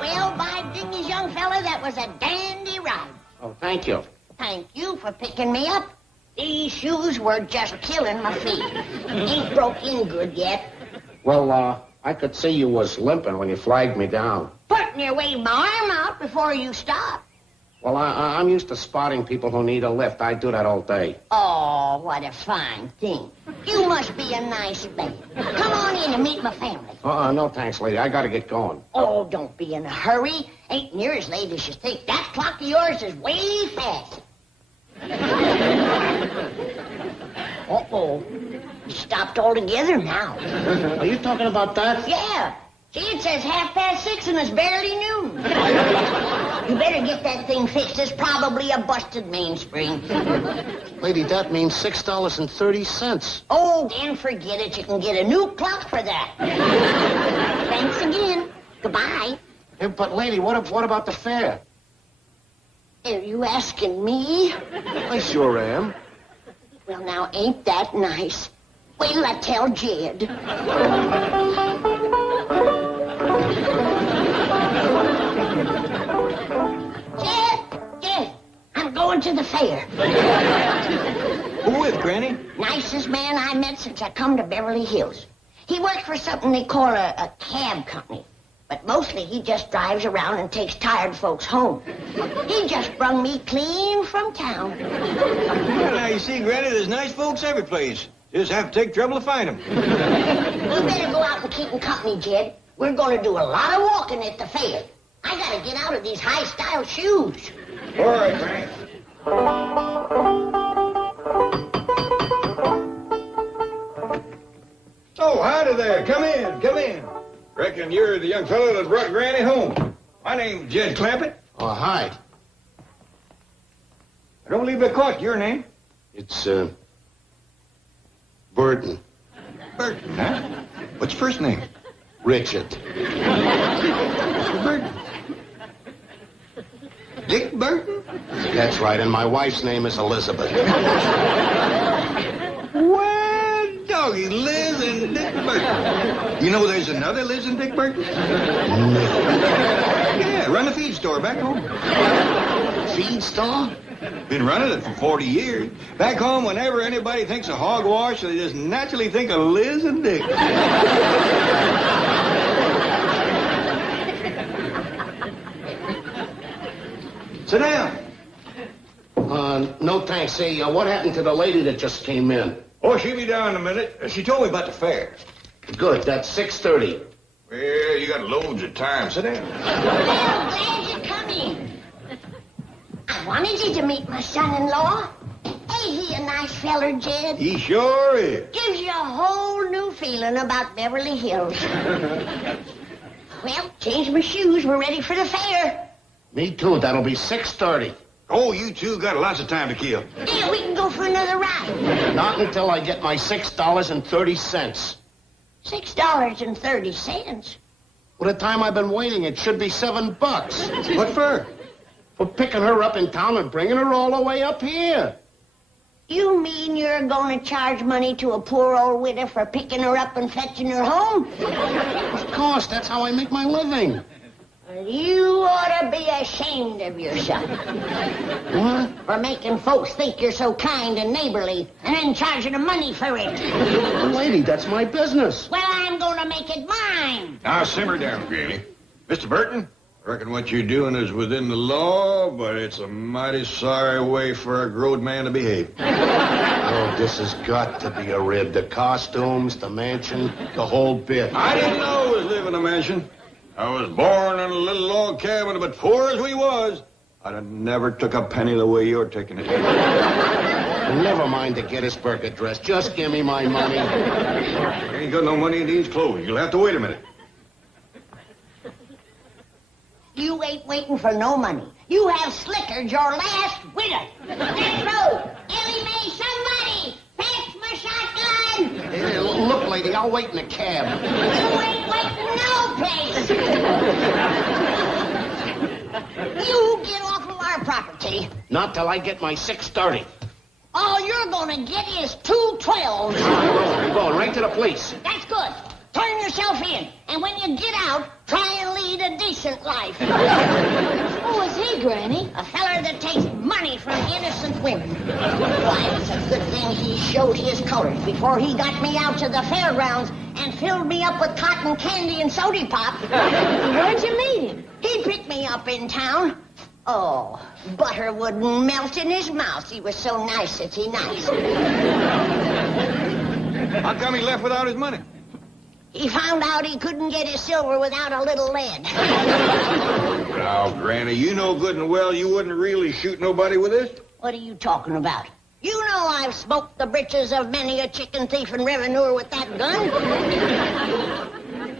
Well, by dingies, young fella, that was a dandy ride. Oh, thank you. Thank you for picking me up. These shoes were just killing my feet. Ain't broke in good yet. Well, I could see you was limping when you flagged me down. Putting your wave my arm out before you stop. Well, I'm used to spotting people who need a lift. I do that all day. Oh, what a fine thing. You must be a nice man. Come on in and meet my family. No thanks, lady. I gotta get going. Oh, don't be in a hurry. Ain't near as late as you think. That clock of yours is way fast. Uh-oh. You stopped altogether now. Are you talking about that? Yeah. See, it says 6:30 and it's barely noon. You better get that thing fixed. It's probably a busted mainspring. Lady, that means $6.30. Oh, then forget it. You can get a new clock for that. Thanks again. Goodbye. Hey, but, lady, what about the fare? Are you asking me? I sure am. Well, now, ain't that nice? Wait till I tell Jed. Jed, I'm going to the fair. Who with, Granny? Nicest man I met since I come to Beverly Hills. He works for something they call a cab company. But mostly he just drives around and takes tired folks home. He just brung me clean from town. Well, now, you see, Granny, there's nice folks every place. Just have to take trouble to find them. You better go out and keep 'em company, Jed. We're going to do a lot of walking at the fair. I got to get out of these high-style shoes. All right, Granny. So, howdy there. Come in, come in. Reckon you're the young fellow that brought Granny home. My name's Jed Clampett. Oh, hi. I don't believe I caught your name. It's, Burton. Burton, huh? What's your first name? Richard. Mr. Burton. Dick Burton? That's right, and my wife's name is Elizabeth. Well, doggy, Liz and Dick Burton. You know there's another Liz and Dick Burton? Yeah, run the feed store back home. Feed store? Been running it for 40 years. Back home, whenever anybody thinks of hogwash, they just naturally think of Liz and Dick. Sit down. No thanks. Say, what happened to the lady that just came in? Oh, she'll be down in a minute. She told me about the fair. Good, that's 6:30. Well, you got loads of time. Sit down. Well, glad you come in. I wanted you to meet my son-in-law. Ain't he a nice feller, Jed? He sure is. Gives you a whole new feeling about Beverly Hills. Well, change my shoes. We're ready for the fair. Me too, that'll be 6:30. Oh, you two got lots of time to kill. Yeah, we can go for another ride. Not until I get my $6.30. $6.30. Well, the time I've been waiting, it should be $7. What for? For picking her up in town and bringing her all the way up here. You mean you're going to charge money to a poor old widow for picking her up and fetching her home? Of course, that's how I make my living. You ought to be ashamed of yourself. What? For making folks think you're so kind and neighborly and then charging them money for it. Lady, that's my business. Well, I'm going to make it mine. Now, simmer down, Granny. Mr. Burton, I reckon what you're doing is within the law, but it's a mighty sorry way for a grown man to behave. Oh, this has got to be a rib. The costumes, the mansion, the whole bit. I didn't always live in a mansion. I was born in a little log cabin, but poor as we was, I'd have never took a penny the way you're taking it. Never mind the Gettysburg Address. Just give me my money. You ain't got no money in these clothes. You'll have to wait a minute. You ain't waiting for no money. You have slickered your last widow. Death row. Ellie Mae, somebody. Fetch my shotgun. Hey, look, lady, I'll wait in the cab. You ain't waiting no place. You get off of our property. Not till I get my 6:30. All you're gonna get is 2 12s. We're going right to the police. That's good. Turn yourself in, and when you get out, try and lead a decent life. Who is he, Granny? A feller that takes money from innocent women. Why, it's a good thing he showed his colors before he got me out to the fairgrounds and filled me up with cotton candy and soda pop. Where'd you meet him? He picked me up in town. Oh, butter wouldn't melt in his mouth. He was so nice, is he nice? How come he left without his money? He found out he couldn't get his silver without a little lead. Now, Granny, you know good and well you wouldn't really shoot nobody with this. What are you talking about? You know I've smoked the britches of many a chicken thief and revenuer with that gun.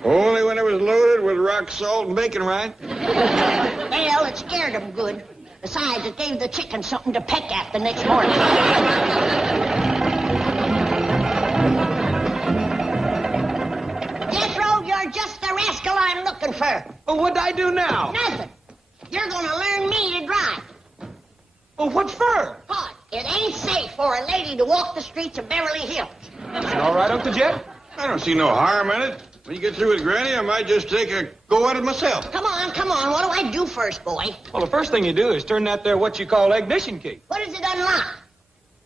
Only when it was loaded with rock salt and bacon rind. Well, it scared him good. Besides, it gave the chicken something to peck at the next morning. Jethro, you're just the rascal I'm looking for. Well, what'd I do now? Nothing. You're gonna learn me to drive. Well, what for? Hot. It ain't safe for a lady to walk the streets of Beverly Hills. All right, Uncle Jed? I don't see no harm in it. When you get through with Granny, I might just take a go at it myself. Come on, come on. What do I do first, boy? Well, the first thing you do is turn that there what you call ignition key. What does it unlock?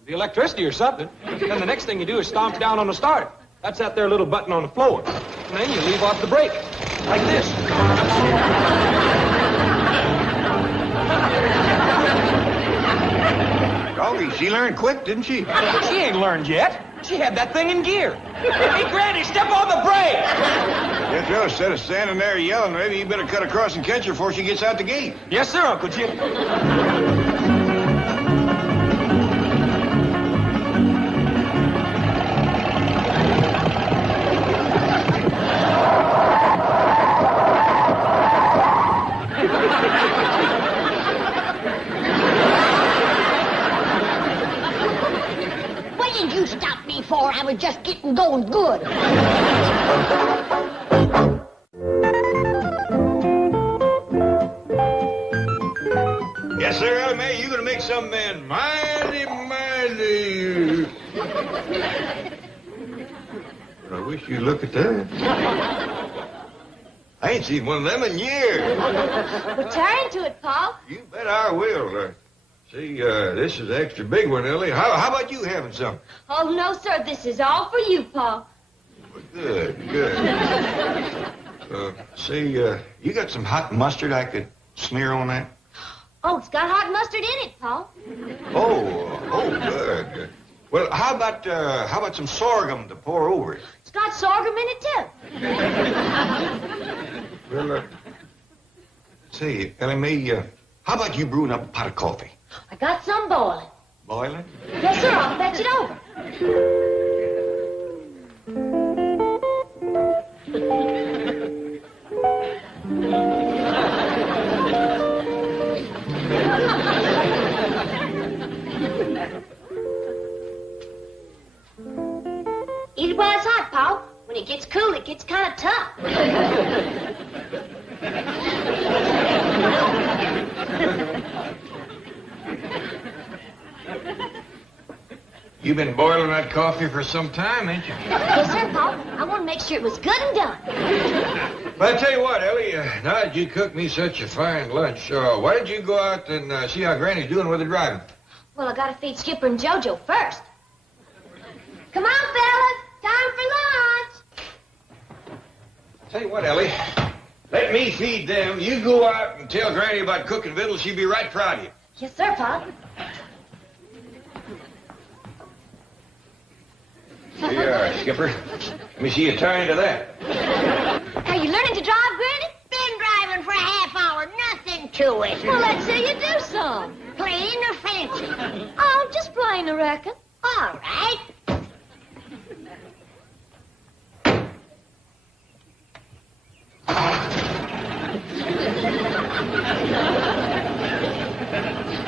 The electricity or something. Then the next thing you do is stomp down on the starter. That's that there little button on the floor. And then you leave off the brake. Like this. Doggy, she learned quick, didn't she? She ain't learned yet. She had that thing in gear. Hey, Granny, step on the brake! Jethro, instead of standing there yelling, maybe you better cut across and catch her before she gets out the gate. Yes, sir, Uncle Jed. What did you stop me for? I was just getting going good. Yes, sir, Ellie Mae, you're gonna make some man mighty. I wish you'd look at that. I ain't seen one of them in years. Well, tear into it, Pa. You bet I will. See, this is an extra big one, Ellie. How about you having some? Oh, no, sir. This is all for you, Pa. Good. See, you got some hot mustard I could smear on that? Oh, it's got hot mustard in it, Pa. Oh, good. Well, how about some sorghum to pour over it? It's got sorghum in it, too. Well, say, Ellie Mae, how about you brewing up a pot of coffee? I got some boiling. Boiling? Yes, sir. I'll fetch it over. Eat it while it's hot, Pa. When it gets cool, it gets kind of tough. You've been boiling that coffee for some time, ain't you? Yes, sir, Pa. I want to make sure it was good and done. Well, I tell you what, Ellie, now that you cooked me such a fine lunch, why don't you go out and see how Granny's doing with the driving? Well, I gotta feed Skipper and JoJo first. Come on, fellas. Time for lunch. Tell you what, Ellie, let me feed them. You go out and tell Granny about cooking victuals. She'll be right proud of you. Yes, sir, Pa. Here you are, Skipper. Let me see you tie into that. Are you learning to drive, Granny? Been driving for a half hour. Nothing to it. Well, let's see you do some. Plain or fancy? Oh, just plain, I reckon. All right.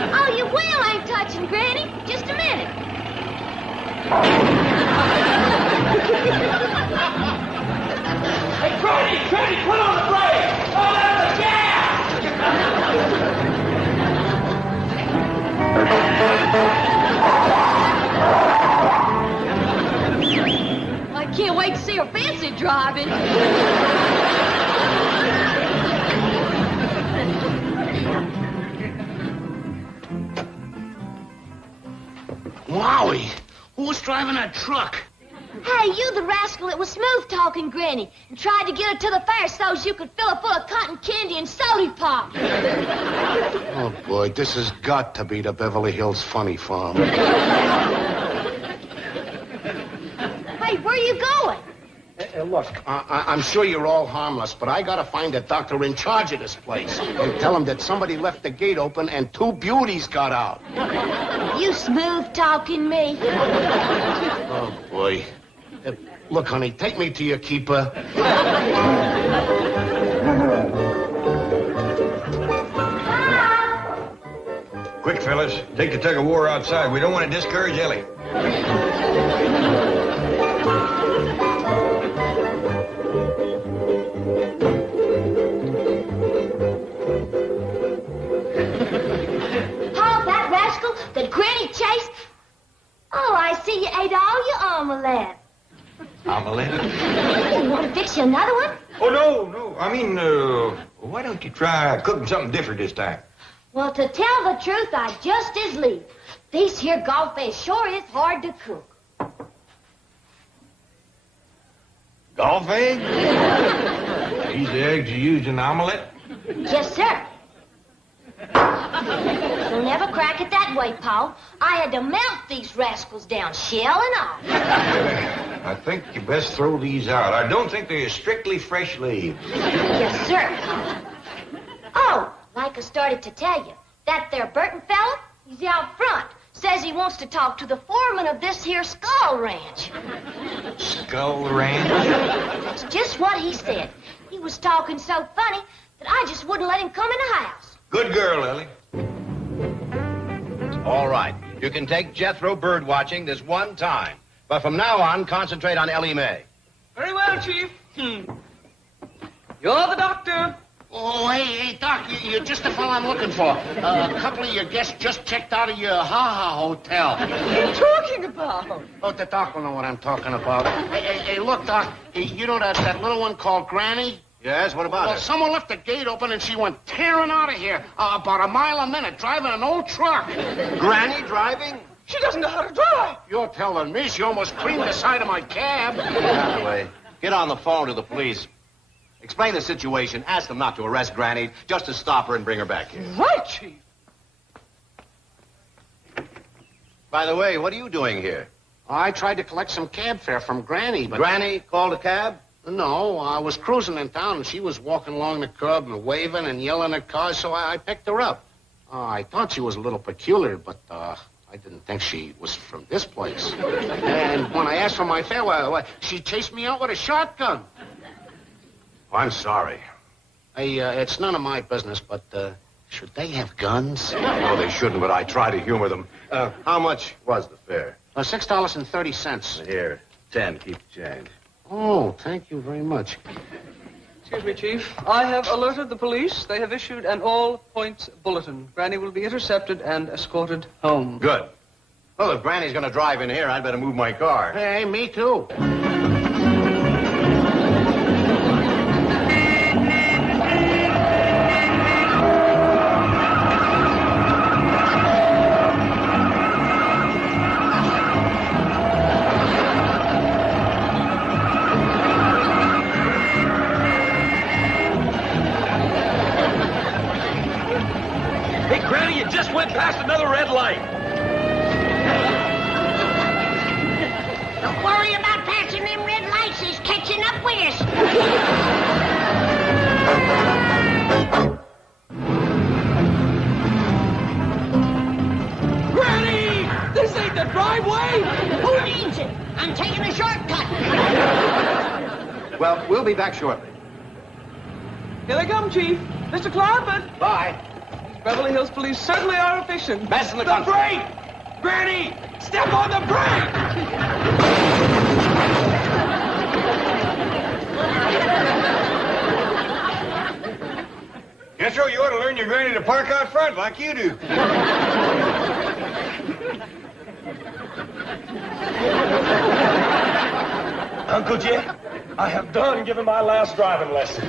Oh, your wheel ain't touching, Granny. Just a minute. Hey, Granny, put on the brake! Oh, that's the gas! see her fancy driving. Wowie! Who was driving that truck? Hey, you the rascal that was smooth-talking Granny and tried to get her to the fair so you could fill her full of cotton candy and soda pop. Oh, boy, this has got to be the Beverly Hills Funny Farm. Hey, where are you going? Look, I'm sure you're all harmless, but I gotta find the doctor in charge of this place and tell him that somebody left the gate open and 2 beauties got out. You smooth-talking me. Oh, boy. Look, honey, take me to your keeper. Quick, fellas. Take the tug-of-war outside. We don't want to discourage Ellie. That rascal that Granny chased? Oh, I see you ate all your omelette. Omelette? You want to fix you another one? Oh, no. I mean, why don't you try cooking something different this time? Well, to tell the truth, I just as lieve. These here golf eggs sure is hard to cook. Golf eggs? These eggs you use in omelet? Yes, sir. You'll never crack it that way, Paul. I had to melt these rascals down, shell and all. I think you best throw these out. I don't think they're strictly fresh leaves. Yes, sir. Oh, like I started to tell you, that there Burton fella, he's out front. Says he wants to talk to the foreman of this here Skull Ranch. Skull Ranch? That's just what he said. He was talking so funny that I just wouldn't let him come in the house. Good girl, Ellie. All right. You can take Jethro bird watching this one time. But from now on, concentrate on Ellie Mae. Very well, Chief. You're the doctor. Oh, hey, Doc, you're just the fellow I'm looking for. A couple of your guests just checked out of your Ha-Ha hotel. What are you talking about? Oh, the doc will know what I'm talking about. Hey, look, Doc, you know that little one called Granny? Yes, what about Well, her? someone left the gate open and she went tearing out of here about a mile a minute, driving an old truck. Granny driving? She doesn't know how to drive. You're telling me she almost cleaned the side of my cab. Anyway, get on the phone to the police. Explain the situation. Ask them not to arrest Granny, just to stop her and bring her back here. Right, Chief. By the way, what are you doing here? I tried to collect some cab fare from Granny, but... Granny called a cab? No, I was cruising in town, and she was walking along the curb and waving and yelling at cars, so I picked her up. I thought she was a little peculiar, but I didn't think she was from this place. And when I asked for my fare, she chased me out with a shotgun. I'm sorry. Hey, it's none of my business, but should they have guns? No, they shouldn't, but I try to humor them. How much was the fare? $6.30. Here, 10. Keep the change. Oh, thank you very much. Excuse me, Chief. I have alerted the police. They have issued an all-points bulletin. Granny will be intercepted and escorted home. Good. Well, if Granny's going to drive in here, I'd better move my car. Hey, me too. Hey, Granny, you just went past another red light. Don't worry about passing them red lights. He's catching up with us. Granny! This ain't the driveway! Who needs it? I'm taking a shortcut. Well, we'll be back shortly. Here they come, Chief. Mr. Clampett. Bye. Beverly Hills police certainly are efficient. Best in the The country. brake! Granny! Step on the brake! Jethro, you ought to learn your granny to park out front like you do. Uncle Jed, I have done given my last driving lesson.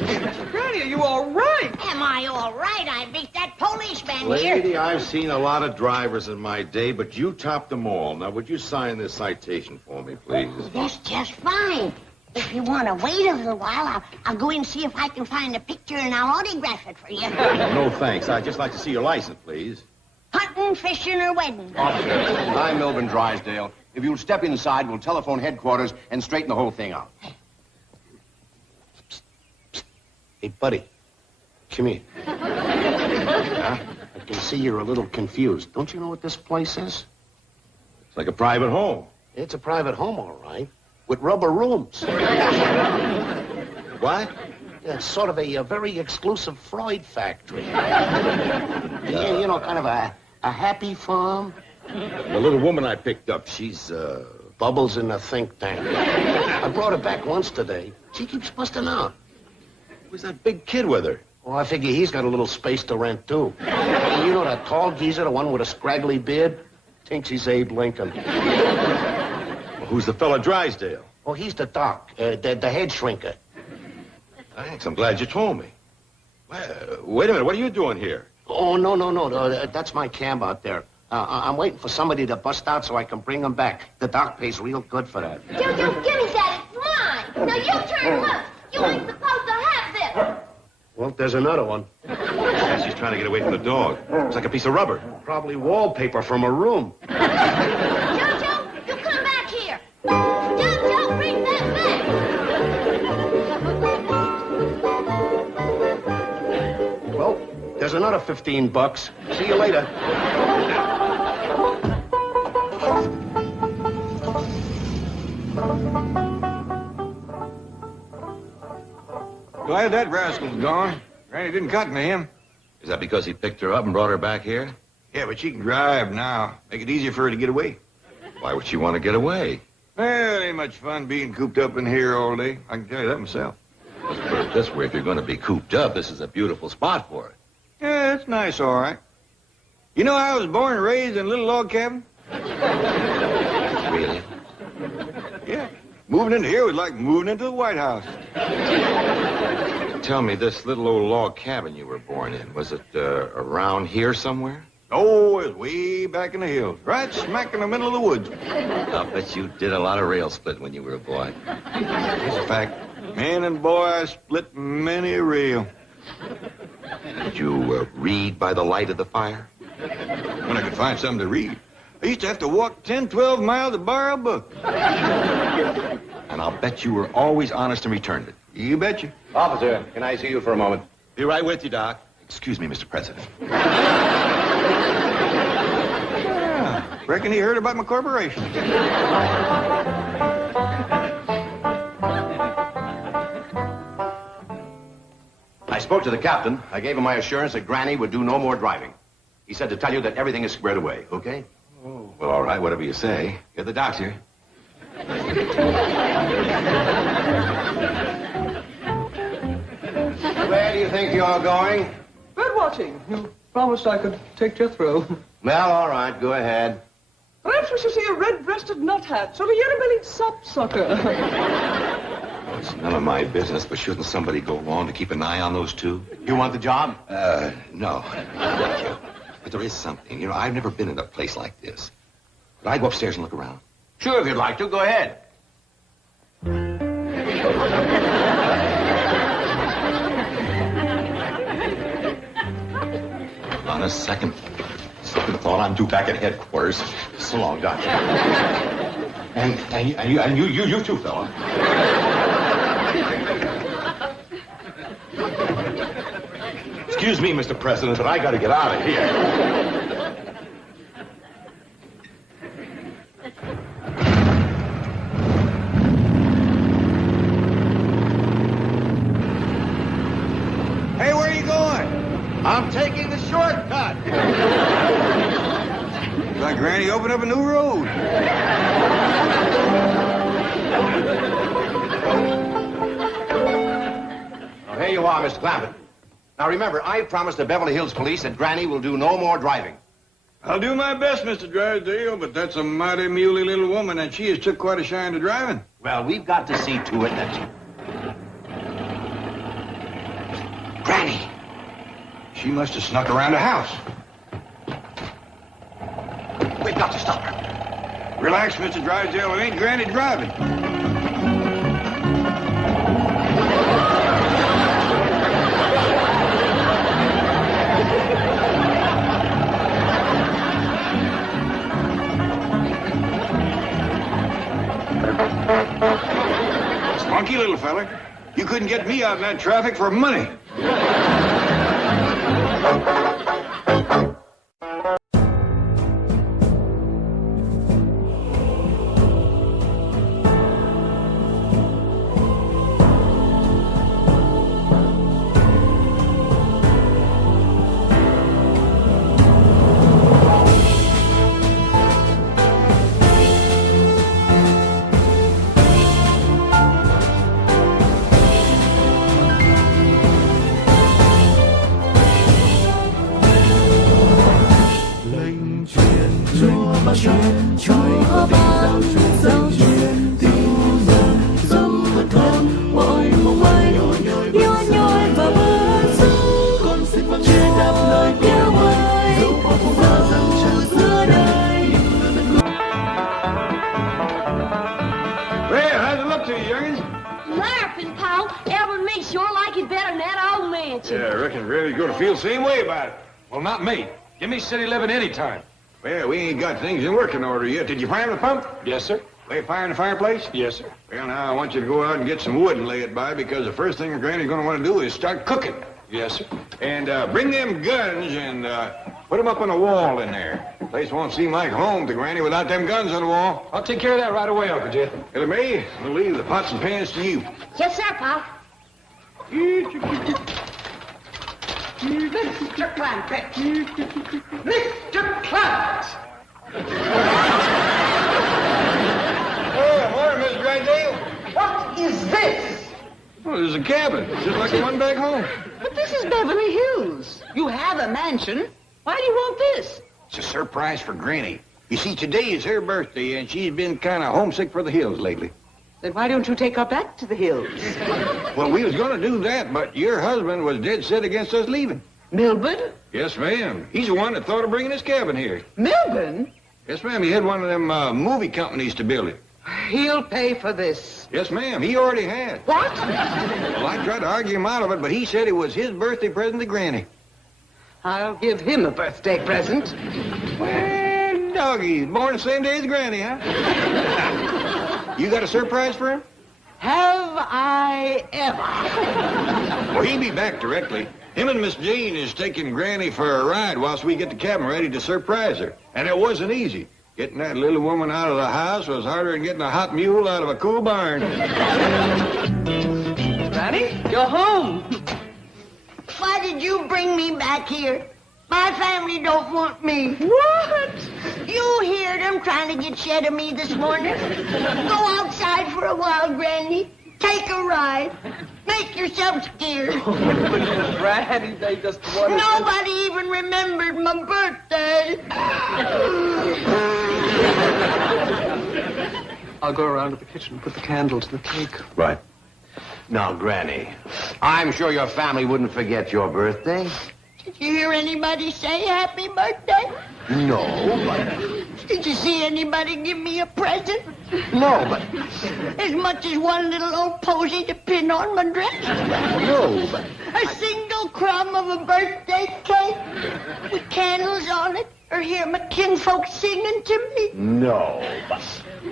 Granny, are you all right? Am I all right? I beat that policeman here. Lady, I've seen a lot of drivers in my day, but you topped them all. Now, would you sign this citation for me, please? That's just fine. If you want to wait a little while, I'll go in and see if I can find a picture and I'll autograph it for you. No, thanks. I'd just like to see your license, please. Hunting, fishing, or wedding? I'm Melvin Drysdale. If you'll step inside, we'll telephone headquarters and straighten the whole thing out. Hey, buddy, come here. Huh? I can see you're a little confused. Don't you know what this place is? It's like a private home. It's a private home, all right, with rubber rooms. What? Yeah, it's sort of a very exclusive Freud factory. Yeah, you know, kind of a happy farm. The little woman I picked up, she's, Bubbles in a think tank. I brought her back once today. She keeps busting out. who's that big kid with her? Well, I figure he's got a little space to rent, too. You know that tall geezer, the one with a scraggly beard? Thinks he's Abe Lincoln. Well, who's the fella Drysdale? Oh, he's the doc, the head shrinker. Thanks, I'm glad you told me. Wait a minute, what are you doing here? Oh, no. That's my cab out there. I'm waiting for somebody to bust out so I can bring him back. The doc pays real good for that. Jojo, give me that. It's mine. Now you turn loose. You ain't supposed to have this. Well, there's another one. She's trying to get away from the dog. It's like a piece of rubber. Probably wallpaper from a room. Jojo, you come back here. Jojo, bring that back. Well, there's another $15. See you later. Glad that rascal's gone. Granny didn't cotton to him. Is that because he picked her up and brought her back here? Yeah, but she can drive now. Make it easier for her to get away. Why would she want to get away? Well, it ain't much fun being cooped up in here all day. I can tell you that myself. Let's put it this way. If you're going to be cooped up, this is a beautiful spot for it. Yeah, it's nice, all right. You know, I was born and raised in a little log cabin. Really? Yeah. Moving into here was like moving into the White House. Tell me, this little old log cabin you were born in, was it around here somewhere? Oh, it was way back in the hills. Right smack in the middle of the woods. I'll bet you did a lot of rail split when you were a boy. It's a fact. Man and boy, I split many a rail. Did you read by the light of the fire? When I could find something to read. I used to have to walk 10, 12 miles to borrow a book. And I'll bet you were always honest and returned it. You betcha. Officer, can I see you for a moment? Be right with you, Doc. Excuse me, Mr. President. Yeah, reckon he heard about my corporation. I spoke to the captain. I gave him my assurance that Granny would do no more driving. He said to tell you that everything is squared away, okay? Oh, well, all right, whatever you say. You're the doctor. Where do you think you're going? Bird watching. You promised I could take Jethro. Well, all right, go ahead. Perhaps we should see a red-breasted nuthat, sort of yellow-bellied sapsucker. Well, it's none of my business, but shouldn't somebody go along to keep an eye on those two? You want the job? No. Thank you. But there is something. You know, I've never been in a place like this. Could I go upstairs and look around? Sure, if you'd like to. Go ahead. On a second thought, I'm due back at headquarters. So long, Doctor. And you too, fella. Excuse me, Mr. President, but I got to get out of here. Hey, where are you going? I'm taking the shortcut. Looks like Granny opened up a new road. Oh, here you are, Mr. Clampett. Now, remember, I promised the Beverly Hills police that Granny will do no more driving. I'll do my best, Mr. Drysdale, but that's a mighty muley little woman, and she has took quite a shine to driving. Well, we've got to see to it that Granny. She must have snuck around the house. We've got to stop her. Relax, Mr. Drysdale. It ain't Granny driving. Spunky little fella. You couldn't get me out in that traffic for money. Yeah, I reckon Granny's gonna feel the same way about it. Well, not me. Give me city living anytime. Well, we ain't got things in working order yet. Did you fire the pump? Yes, sir. Lay a fire in the fireplace? Yes, sir. Well, now, I want you to go out and get some wood and lay it by, because the first thing Granny's gonna want to do is start cooking. Yes, sir. And bring them guns and put them up on the wall in there. The place won't seem like home to Granny without them guns on the wall. I'll take care of that right away, Uncle Jed. Ellie Mae, we'll leave the pots and pans to you. Yes, sir, Pop. Mr. Clampett. Mr. Clampett. Oh, morning, Miss Drysdale. What is this? Well, there's a cabin, just like the one back home. But this is Beverly Hills. You have a mansion. Why do you want this? It's a surprise for Granny. You see, today is her birthday, and she's been kind of homesick for the hills lately. Then why don't you take her back to the hills? Well, we was going to do that, but your husband was dead set against us leaving. Milburn? Yes, ma'am. He's the one that thought of bringing his cabin here. Milburn? Yes, ma'am. He had one of them movie companies to build it. He'll pay for this. Yes, ma'am. He already had. What? Well, I tried to argue him out of it, but he said it was his birthday present to Granny. I'll give him a birthday present. Well, doggy, he's born the same day as Granny, huh? You got a surprise for him? Have I ever? Well, he'll be back directly. Him and Miss Jean is taking Granny for a ride whilst we get the cabin ready to surprise her. And it wasn't easy. Getting that little woman out of the house was harder than getting a hot mule out of a cool barn. Granny, you're home. Why did you bring me back here? My family don't want me. What? You heard them trying to get shed of me this morning. Go outside for a while, Granny. Take a ride. Make yourself scared. Granny, they just wanted... Nobody even remembered my birthday. I'll go around to the kitchen and put the candle to the cake. Right. Now, Granny, I'm sure your family wouldn't forget your birthday. Did you hear anybody say happy birthday? No, but... Did you see anybody give me a present? No, but... As much as one little old posy to pin on my dress? No, but... A single crumb of a birthday cake with candles on it? Or hear my kinfolk singing to me? No, but...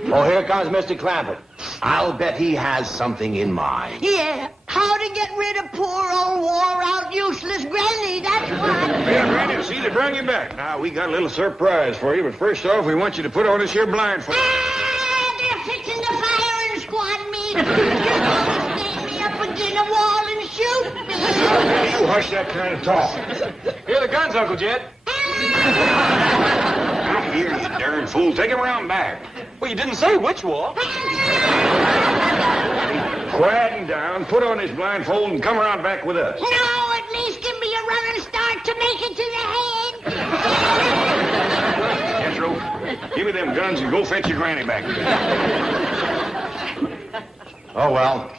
Oh, here comes Mr. Clampett. I'll bet he has something in mind. Yeah, how to get rid of poor old wore-out, useless Granny, that's why. Yeah, Granny, see, they bring you back. Now, we got a little surprise for you, but first off, we want you to put on this here blindfold. Ah, they're fixing the fire and squad me. You're gonna stand me up against a wall and shoot me. You hush that kind of talk. Here are the guns, Uncle Jed. Now, here, you darn fool. Take him around back. Well, you didn't say which wall. Quiet and down, put on his blindfold, and come around back with us. No, at least give me a running start to make it to the head. Jethro, give me them guns and go fetch your Granny back. Oh, well.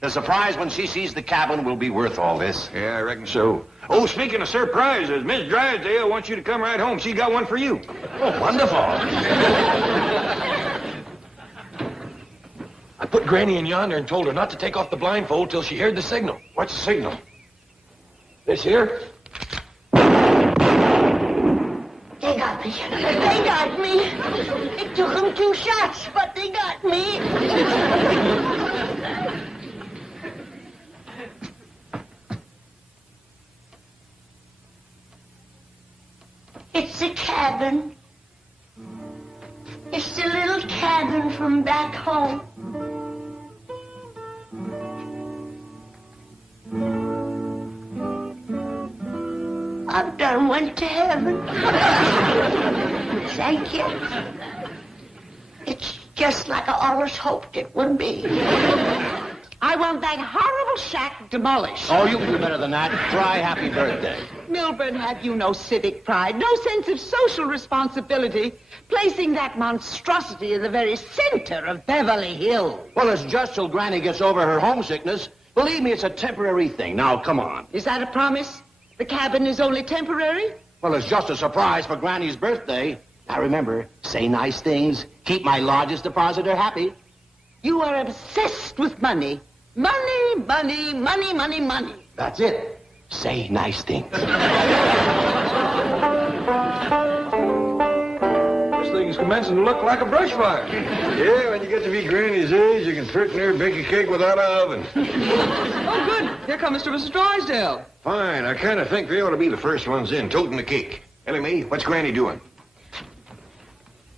The surprise when she sees the cabin will be worth all this. Yeah, I reckon so. Oh, speaking of surprises, Miss Drysdale wants you to come right home. She got one for you. Oh, wonderful. I put Granny in yonder and told her not to take off the blindfold till she heard the signal. What's the signal? This here? They got me. They got me. It took them 2 shots, but they got me. It's a cabin. It's the little cabin from back home. I've done went to heaven. Thank you. It's just like I always hoped it would be. I want that horrible shack demolished. Oh, you can do better than that. Cry happy birthday. Milburn, have you no civic pride, no sense of social responsibility, placing that monstrosity in the very center of Beverly Hills? Well, it's just till Granny gets over her homesickness. Believe me, it's a temporary thing. Now, come on. Is that a promise? The cabin is only temporary? Well, it's just a surprise for Granny's birthday. Now, remember, say nice things. Keep my largest depositor happy. You are obsessed with money. Money, money, money, money, money. That's it. Say nice things. This thing's commencing to look like a brush fire. Yeah, when you get to be Granny's age, you can pretty near bake a cake without an oven. Oh, good. Here comes Mr. and Mrs. Drysdale. Fine. I kind of think they ought to be the first ones in, toting the cake. Ellie Mae, what's Granny doing?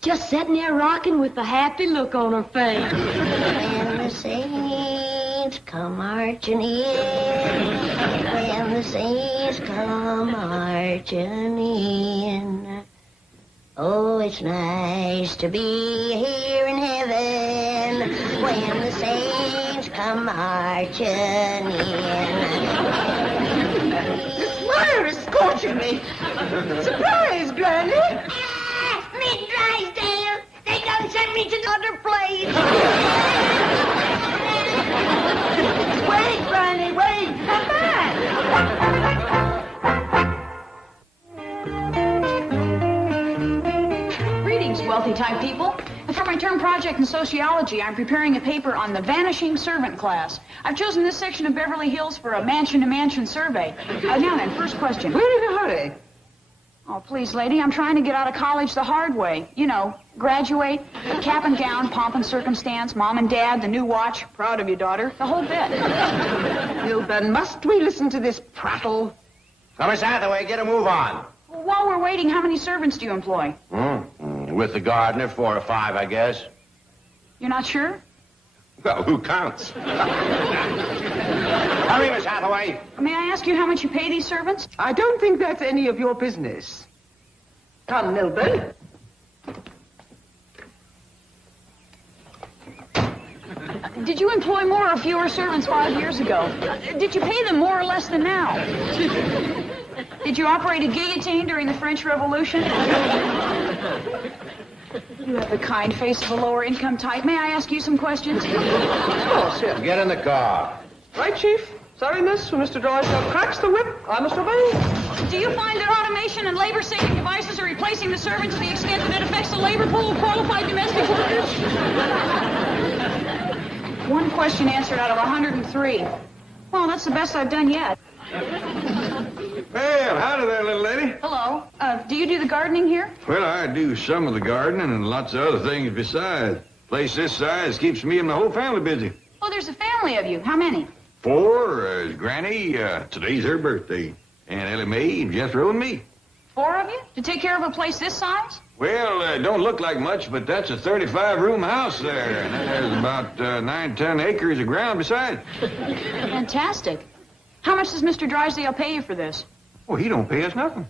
Just sitting there rocking with a happy look on her face. When the saints come marching in, when the saints come marching in, oh, it's nice to be here in heaven when the saints come marching in. This fire is scorching me. Surprise, Granny. Miss Drysdale, they done sent me to the other place. Wait, Granny, wait. Come back. Greetings, wealthy-type people. For my term project in sociology, I'm preparing a paper on the vanishing servant class. I've chosen this section of Beverly Hills for a mansion-to-mansion survey. Now then, first question. We're in a hurry. Oh, please, lady, I'm trying to get out of college the hard way. You know, graduate, cap and gown, pomp and circumstance, mom and dad, the new watch, proud of you, daughter, the whole bit. Milburn, must we listen to this prattle? Now, Miss Hathaway, get a move on. Well, while we're waiting, how many servants do you employ? With the gardener, 4 or 5, I guess. You're not sure? Well, who counts? Hurry, Miss Hathaway. May I ask you how much you pay these servants? I don't think that's any of your business. Come, Milburn. Did you employ more or fewer servants 5 years ago? Did you pay them more or less than now? Did you operate a guillotine during the French Revolution? You have the kind face of a lower income type. May I ask you some questions? Of course, yes. Get in the car. Right, Chief? Sorry, miss. When Mr. Drysdale cracks the whip, I must obey. Do you find that automation and labor-saving devices are replacing the servant to the extent that it affects the labor pool of qualified domestic workers? One question answered out of 103. Well, that's the best I've done yet. Well, howdy there, little lady. Hello. Do you do the gardening here? Well, I do some of the gardening and lots of other things besides. Place this size keeps me and the whole family busy. Oh, there's a family of you. How many? 4, Granny, today's her birthday, and Ellie Mae, Jethro, and me. 4 of you? To take care of a place this size? Well, don't look like much, but that's a 35-room house there, and then there's about 9-10 acres of ground besides. Fantastic. How much does Mr. Drysdale pay you for this? Well, he don't pay us nothing.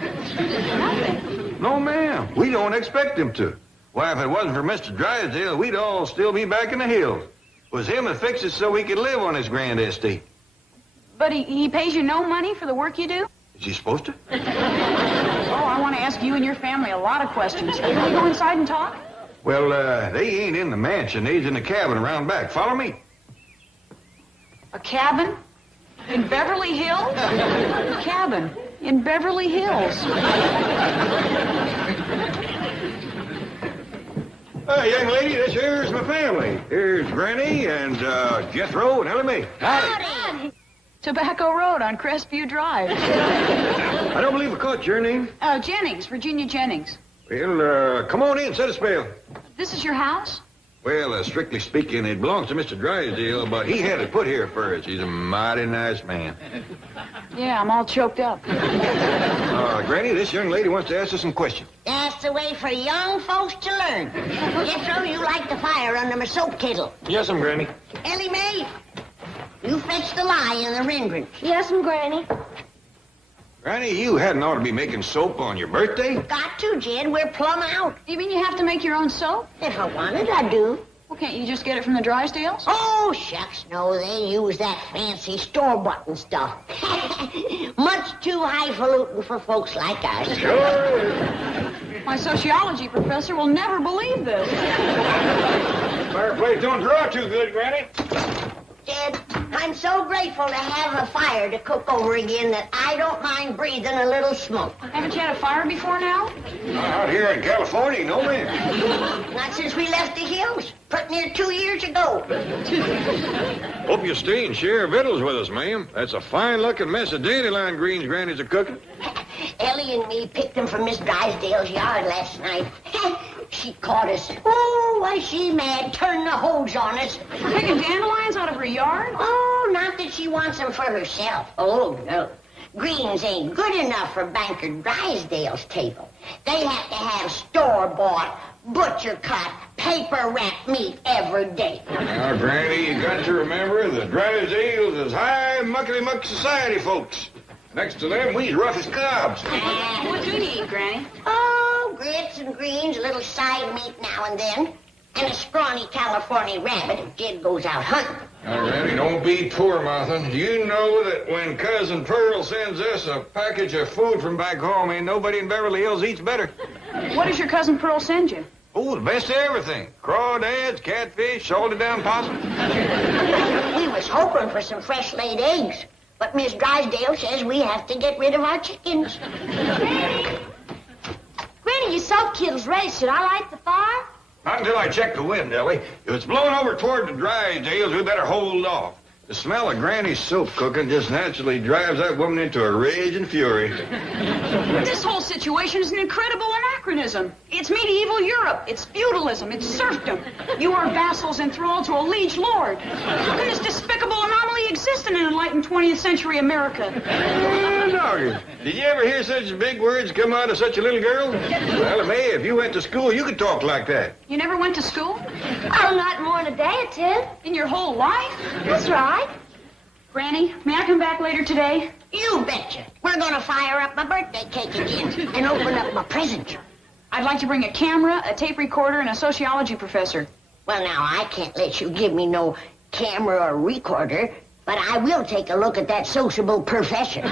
Nothing. No, ma'am. We don't expect him to. Why, if it wasn't for Mr. Drysdale, we'd all still be back in the hills. It was him that fixed it so we could live on his grand estate. But he pays you no money for the work you do? Is he supposed to? Oh, I want to ask you and your family a lot of questions. Can we go inside and talk? Well, they ain't in the mansion. They's in the cabin around back. Follow me. A cabin? In Beverly Hills? Cabin in Beverly Hills. Hey, young lady, this here's my family. Here's Granny and Jethro and Ellie Mae. Howdy. Tobacco Road on Crestview Drive. I don't believe I caught your name. Jennings, Virginia Jennings. Well, come on in, set a spell. This is your house? Well, strictly speaking, it belongs to Mr. Drysdale, but he had it put here first. He's a mighty nice man. Yeah, I'm all choked up. Granny, this young lady wants to ask us some questions. That's the way for young folks to learn. Jethro, you light the fire under my soap kettle. Yes, Granny. Ellie Mae, you fetch the lye in the rendering. Yes, Granny. Granny, you hadn't ought to be making soap on your birthday. Got to, Jed. We're plumb out. You mean you have to make your own soap? If I wanted, I do. Well, can't you just get it from the Drysdales? Oh, shucks, no. They use that fancy store-bought stuff. Much too highfalutin for folks like us. My sociology professor will never believe this. Fireplace don't draw too good, Granny. Jed, I'm so grateful to have a fire to cook over again that I don't mind breathing a little smoke. Haven't you had a fire before now? Out here in California, no man. Not since we left the hills, pretty near 2 years ago. Hope you stay and share victuals with us, ma'am. That's a fine-looking mess of dandelion greens Granny's a-cooking. Ellie and me picked them from Miss Drysdale's yard last night. She caught us. Oh, was she mad, turned the hose on us. Picking dandelions out of her yard? Oh, not that she wants them for herself. Oh, no. Greens ain't good enough for Banker Drysdale's table. They have to have store-bought, butcher-cut, paper-wrapped meat every day. Now, Granny, you got to remember the Drysdales is high muckety-muck society folks. Next to them, we's rough as cobs. What do you eat, Granny? Oh, grits and greens, a little side meat now and then, and a scrawny California rabbit if Jed goes out hunting. Now, Granny, don't be poor, Martha. Do you know that when Cousin Pearl sends us a package of food from back home, ain't nobody in Beverly Hills eats better? What does your cousin Pearl send you? Oh, the best of everything. Crawdads, catfish, salted down possum. We was hoping for some fresh-laid eggs, but Miss Drysdale says we have to get rid of our chickens. Granny, your soap kettle's ready. Should I light the fire? Not until I check the wind, Ellie. If it's blowing over toward the Drysdales, we better hold off. The smell of Granny's soap cooking just naturally drives that woman into a rage and fury. This whole situation is an incredible anachronism. It's medieval Europe. It's feudalism. It's serfdom. You are vassals enthralled to a liege lord. How can this despicable anomaly exist in an enlightened 20th century America? No. Did you ever hear such big words come out of such a little girl? Well, May, if you went to school, you could talk like that. You never went to school? Oh, not more than a day or two. In your whole life? That's right. Granny, may I come back later today? You betcha. We're gonna fire up my birthday cake again and open up my present. I'd like to bring a camera, a tape recorder, and a sociology professor. Well, now, I can't let you give me no camera or recorder, but I will take a look at that sociable professor.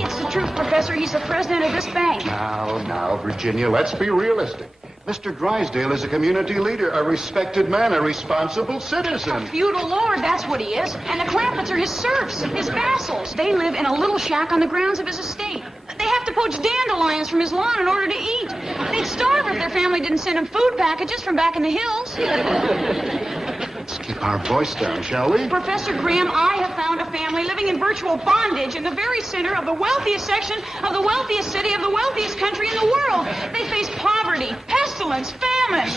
It's the truth, Professor. He's the president of this bank. Now, Virginia, let's be realistic. Mr. Drysdale is a community leader, a respected man, a responsible citizen. A feudal lord, that's what he is. And the Clampetts are his serfs, his vassals. They live in a little shack on the grounds of his estate. They have to poach dandelions from his lawn in order to eat. They'd starve if their family didn't send them food packages from back in the hills. Let's keep our voice down, shall we? Professor Graham, I have found a family living in virtual bondage in the very center of the wealthiest section of the wealthiest city of the wealthiest country in the world. They face poverty, pestilence, famine.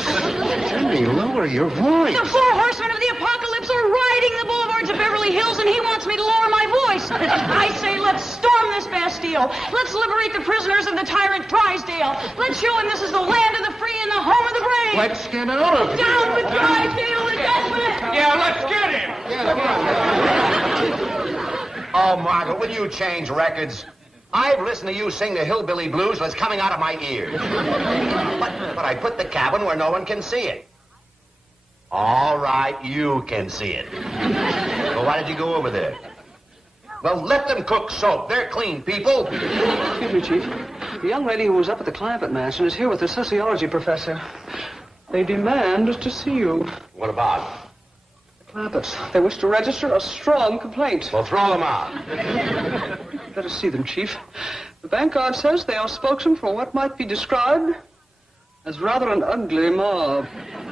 Jimmy, lower your voice. The four horsemen of the apocalypse are riding the boulevards of Beverly Hills, and he wants me to lower my voice. I say, let's storm this Bastille. Let's liberate the prisoners of the tyrant Drysdale. Let's show him this is the land of the free and the home of the brave. Let's get out of here. Down with Drysdale, the death. Yeah, let's get him. Oh, Margaret, will you change records? I've listened to you sing the hillbilly blues and it's coming out of my ears. But I put the cabin where no one can see it. All right, you can see it. Well, why did you go over there? Well, let them cook soap. They're clean people. Excuse me, Chief. The young lady who was up at the Clampett mansion is here with the sociology professor. They demand to see you. What about? Clampetts. They wish to register a strong complaint. Well, throw them out. Let us see them, Chief. The bank guard says they are spokesmen for what might be described as rather an ugly mob.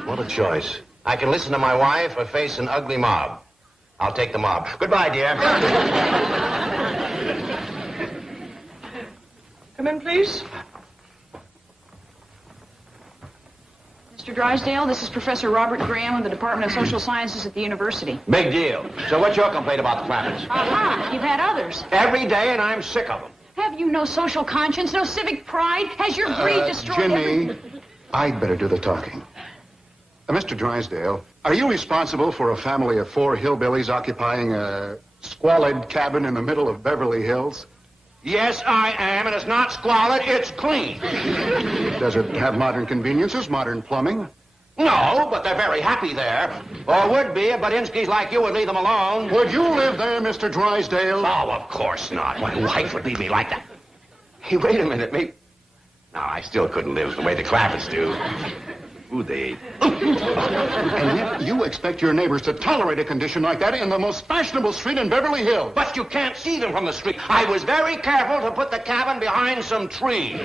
What a choice. I can listen to my wife or face an ugly mob. I'll take the mob. Goodbye, dear. Come in, please. Mr. Drysdale, this is Professor Robert Graham of the Department of Social Sciences at the university. Big deal. So what's your complaint about the Clampetts? Aha, you've had others. Every day, and I'm sick of them. Have you no social conscience, no civic pride? Has your greed destroyed Ginny, I'd better do the talking. Mr. Drysdale, are you responsible for a family of 4 hillbillies occupying a squalid cabin in the middle of Beverly Hills? Yes, I am, and it's not squalid, it's clean. Does it have modern conveniences, modern plumbing? No, but they're very happy there. Or would be if Budinskis like you would leave them alone. Would you live there, Mr. Drysdale? Oh, of course not. My wife would leave me like that. Hey, wait a minute, maybe... No, I still couldn't live the way the Clampetts do. Food they eat. And yet you expect your neighbors to tolerate a condition like that in the most fashionable street in Beverly Hills. But you can't see them from the street. I was very careful to put the cabin behind some trees.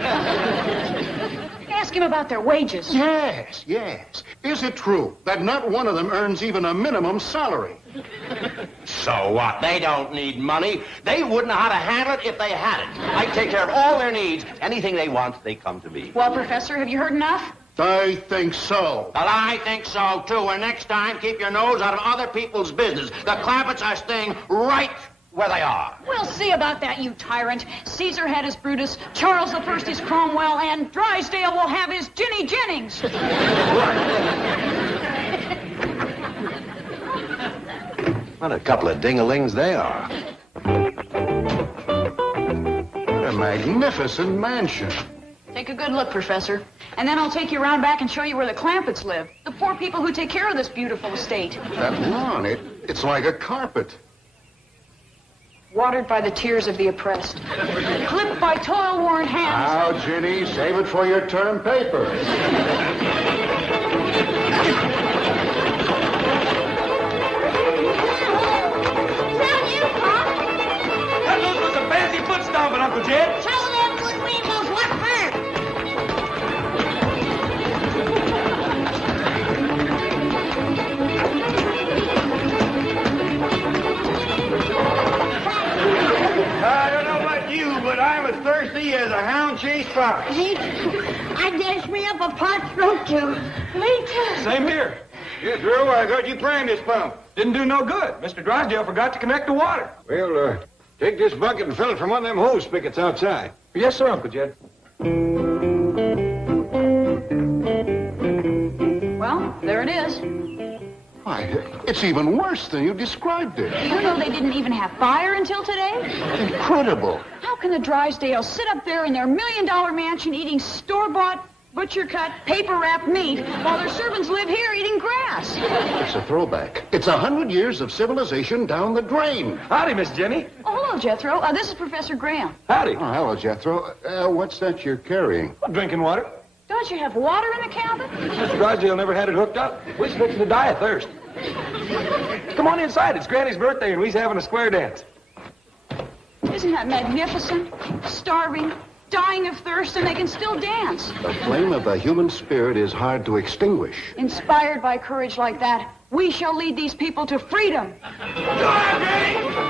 Ask him about their wages. Yes, yes. Is it true that not one of them earns even a minimum salary? So what? They don't need money. They wouldn't know how to handle it if they had it. I take care of all their needs. Anything they want, they come to me. Well, Professor, have you heard enough? I think so. Well, I think so, too. And next time, keep your nose out of other people's business. The Clampetts are staying right where they are. We'll see about that, you tyrant. Caesar had his Brutus, Charles I is Cromwell, and Drysdale will have his Ginny Jennings. What a couple of ding-a-lings they are. What a magnificent mansion. Take a good look, Professor. And then I'll take you around back and show you where the Clampetts live. The poor people who take care of this beautiful estate. That lawn, it's like a carpet. Watered by the tears of the oppressed. Clipped by toil-worn hands. Now, Ginny, save it for your term paper. That look was a fancy foot stomping, Uncle Jed. Show them good weasels what hurt. I don't know about you, but I'm as thirsty as a hound chased fox. I danced me up a parched throat too. Me too. Same here. Yeah, Drew, I got you primed this pump. Didn't do no good. Mr. Drysdale forgot to connect the water. Well, take this bucket and fill it from one of them hose spigots outside. Yes, sir, Uncle Jed. Well, there it is. Why, it's even worse than you described it. Do you know they didn't even have fire until today? Incredible. How can the Drysdales sit up there in their million-dollar mansion eating store-bought, butcher-cut, paper-wrapped meat while their servants live here eating grass? It's a throwback. It's 100 years of civilization down the drain. Howdy, Miss Jenny. Oh, hello, Jethro. This is Professor Graham. Howdy. Oh, hello, Jethro. What's that you're carrying? Drinking water. Don't you have water in the cabin? Mr. Drysdale never had it hooked up. We's fixing to die of thirst. Come on inside. It's Granny's birthday, and we's having a square dance. Isn't that magnificent? Starving, dying of thirst, and they can still dance. The flame of the human spirit is hard to extinguish. Inspired by courage like that, we shall lead these people to freedom. Go on, Granny!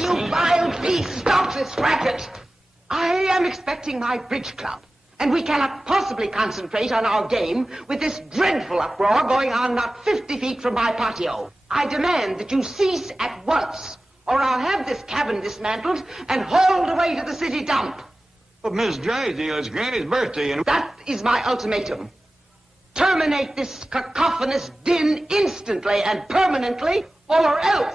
You vile beast! Stop this racket! I am expecting my bridge club, and we cannot possibly concentrate on our game with this dreadful uproar going on not 50 feet from my patio. I demand that you cease at once, or I'll have this cabin dismantled and hauled away to the city dump. But Miss Drysdale, it's Granny's birthday, and... That is my ultimatum. Terminate this cacophonous din instantly and permanently, or else.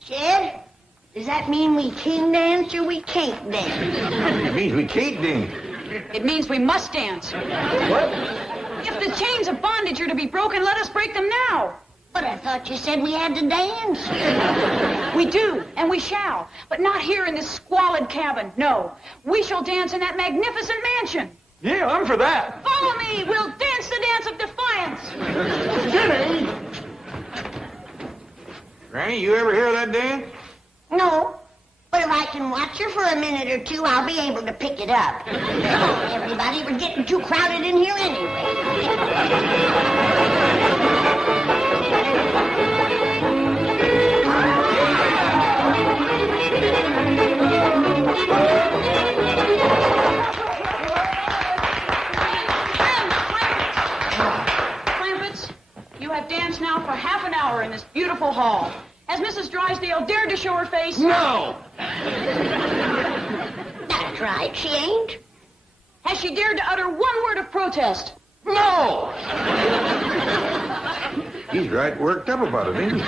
Jed, Does that mean we can dance or we can't dance? It means we can't dance. It means we must dance. What? If the chains of bondage are to be broken, let us break them now. But I thought you said we had to dance. We do, and we shall. But not here in this squalid cabin, no. We shall dance in that magnificent mansion. Yeah, I'm for that. Follow me. We'll dance the dance of defiance. Jenny! Granny, you ever hear that dance? No. But if I can watch her for a minute or two, I'll be able to pick it up. Everybody, we're getting too crowded in here anyway. Clampetts, you have danced now for half an hour in this beautiful hall. Has Mrs. Drysdale dared to show her face? No! That's right, she ain't. Has she dared to utter one word of protest? No! He's right worked up about it, ain't he?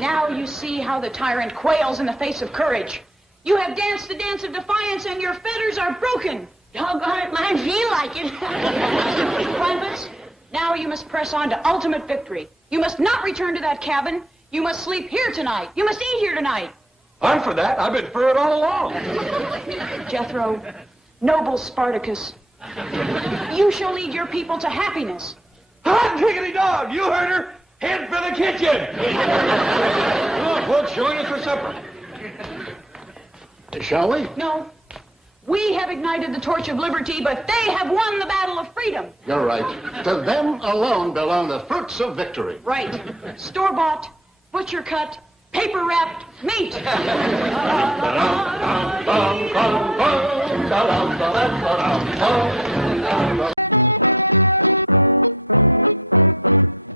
Now you see how the tyrant quails in the face of courage. You have danced the dance of defiance and your fetters are broken. Doggone it, mine feel like it. Clampetts, now you must press on to ultimate victory. You must not return to that cabin. You must sleep here tonight. You must eat here tonight. I'm for that. I've been for it all along. Jethro, noble Spartacus, you shall lead your people to happiness. Hot diggity dog! You heard her. Head for the kitchen. Look, folks, join us for supper. Shall we? No. We have ignited the torch of liberty, but they have won the battle of freedom. You're right. To them alone belong the fruits of victory. Right. Store-bought, butcher-cut, paper-wrapped meat.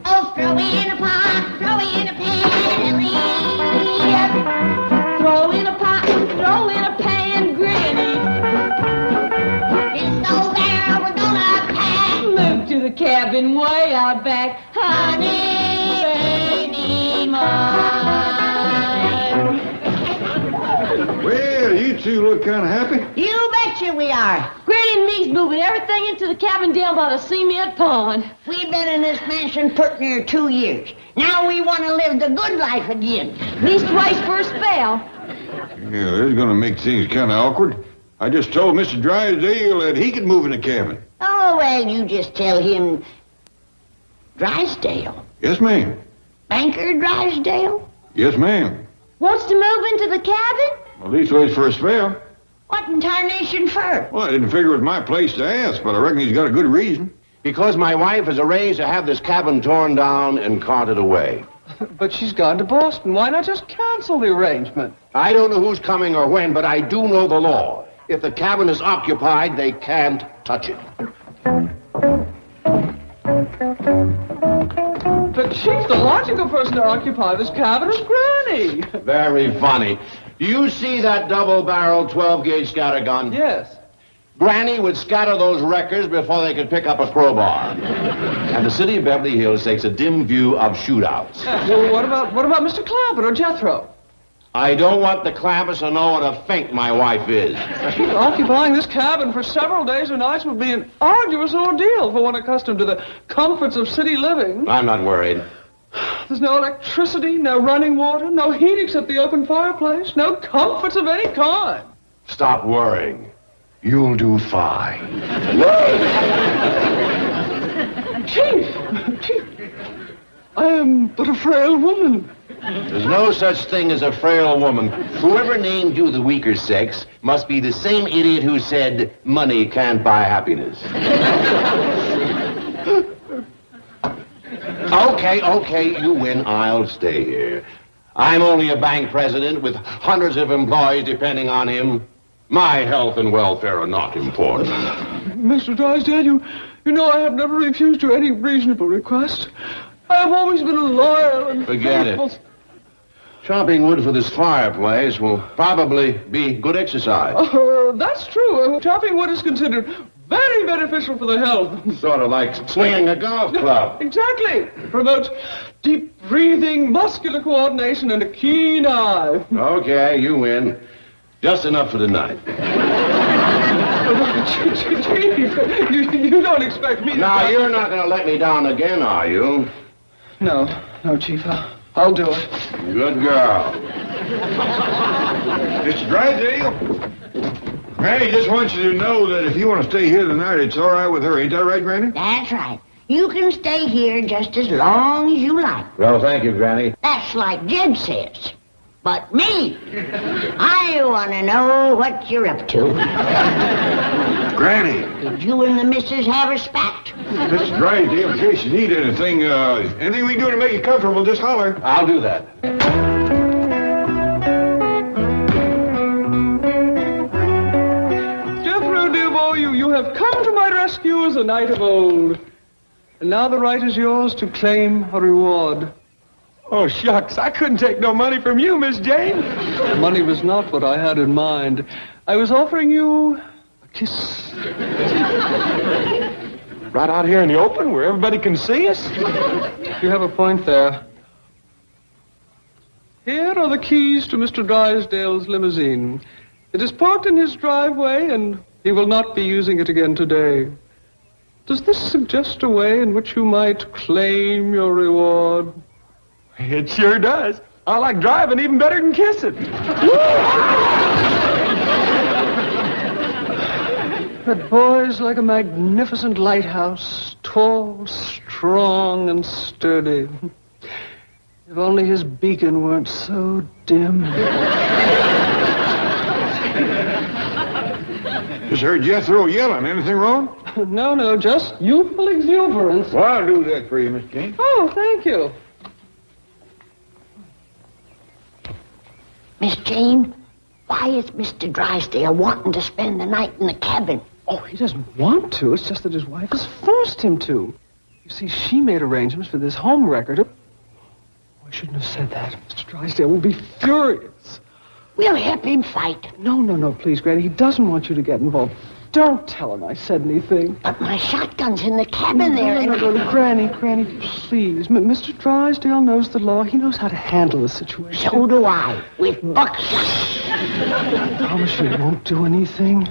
Oh, throw in a pot, throw in a pan. Throw in a pot, throw in a pan, Granny. It's so there, we're gonna pack. Move to the cabin way out back. Honey, baby mine. Well, you two look kind of happy. You betcha we are. Granny and me's moving everything into the cabin down by the cement pond. We've been in this mansion pretty near 2 years. Now we want to live the good life again. Leastways for a spell. Yeah, this is going to make things kind of awkward. I just told Mr. Drysdale that he could move in the cabin. Oh, well, you just tell him Drysdale. Yes, ma'am. Banker Drysdale? Yes, ma'am. Wants to move into the cabin? Well, leastways for a spell. What in tarnation for? Well, I didn't figure it was my place to ask, but I reckon he's got a good reason. Because my wife has arranged to have this cabin torn down and carted away. But she's gone to Boston. Why not just cancel the arrangement? I don't know who's coming or when, but I do know the law. If the cabin is occupied, they can't touch it. But Chief, the logical person to occupy this cabin is Granny. Very funny. Do you see that double-barreled 12-gauge scatter gun? Yes. Granny would scatter those wreckers before they could pick up a crowbar. And the city of Beverly Hills takes a dim view of shootouts. Well, what about Mr. Clampett or Jethro? I don't want the Clampetts to know what a fink my wife is. Chief, occupying this cabin for several days or nights would be an arduous ordeal for one accustomed to the comforts of city living. I'm not worried. There's no electricity, no running water, no heat except the open fireplace, no comforts of any kind. Stop worrying. You'll do fine. Chief, I am but a frail woman. There's no such thing as a frail woman. Whoever named you the weaker sex must be the same idiot who said money can't buy happiness. Okay, you win. I'll stay here. I'm only a bank president with hundreds of employees depending on him. My health and welfare are not important. Mr. Drysdale, you know I have never refused you any reasonable request. I have always been loyal and Forget faithful. it. Chopping wood for this fireplace will probably be good exercise. That's true. Chopping wood is considered Very beneficial for the health. Sort of like swinging a golf club. Exactly. Promotes deep breathing, muscular coordination, and a keen eye. Okay, you win. Just enough for tonight. Chief, you don't expect me to... Now, you're not going to let me down again, are you? No, Chief. I'll do it. Good girl. Mr. Drysdale, Granny just wants you to know that if you want to stay here tonight, it's all right with her. Ain't that right, Granny? That's right. You can stay here just as long as you like. Well, thank you, Granny. That's like Jed says. But me, I want to know what you're up to. Granny. Did you and the missus have a spat? Mr. Drysdale, in case you need anything, anything we can do to make you comfortable, just holler. I'll do that. Jethro, dear boy, you have come to my rescue as a knight of old. And now the right is yours to claim a reward. Oh, shucks, I couldn't take no money from you, Miss Jane. Money was not what I had in mind. I was offering you a kiss. Right out here in the open where everybody can see us? You have a point there. Here are the keys to Mr. Drysdale's limousine. It is parked in his driveway, and he will not be using it again today. Does this suggest a way in which you might claim your reward? It sure does. I like driving even better than kissing. That boy's like a magnificent lighthouse, tall, strong, and sturdy. If only his beacon weren't so dim. Just heard Jethro yelling. Anything wrong? No, just youthful exuberance. Well, I'll do that for you, Miss Jane. Oh, thank you. Miss Jane, why is Mr. Drysdale wanting to spend the night in the cabin? Oh, he doesn't want to. It's just that his wife has forced him to. You see, she made arrangements for this home record. Oh, I shouldn't have said that. Mr. Drysdale will be furious. We'll help him fight. No, please, Granny. He doesn't want you to get involved. Don't tell him I said anything. But my shotgun's in the cabin there. No, Granny, please. Mr. Drysdale knows the law. He knows how to handle the situation. So do I, with buckshot. I promise you won't do anything.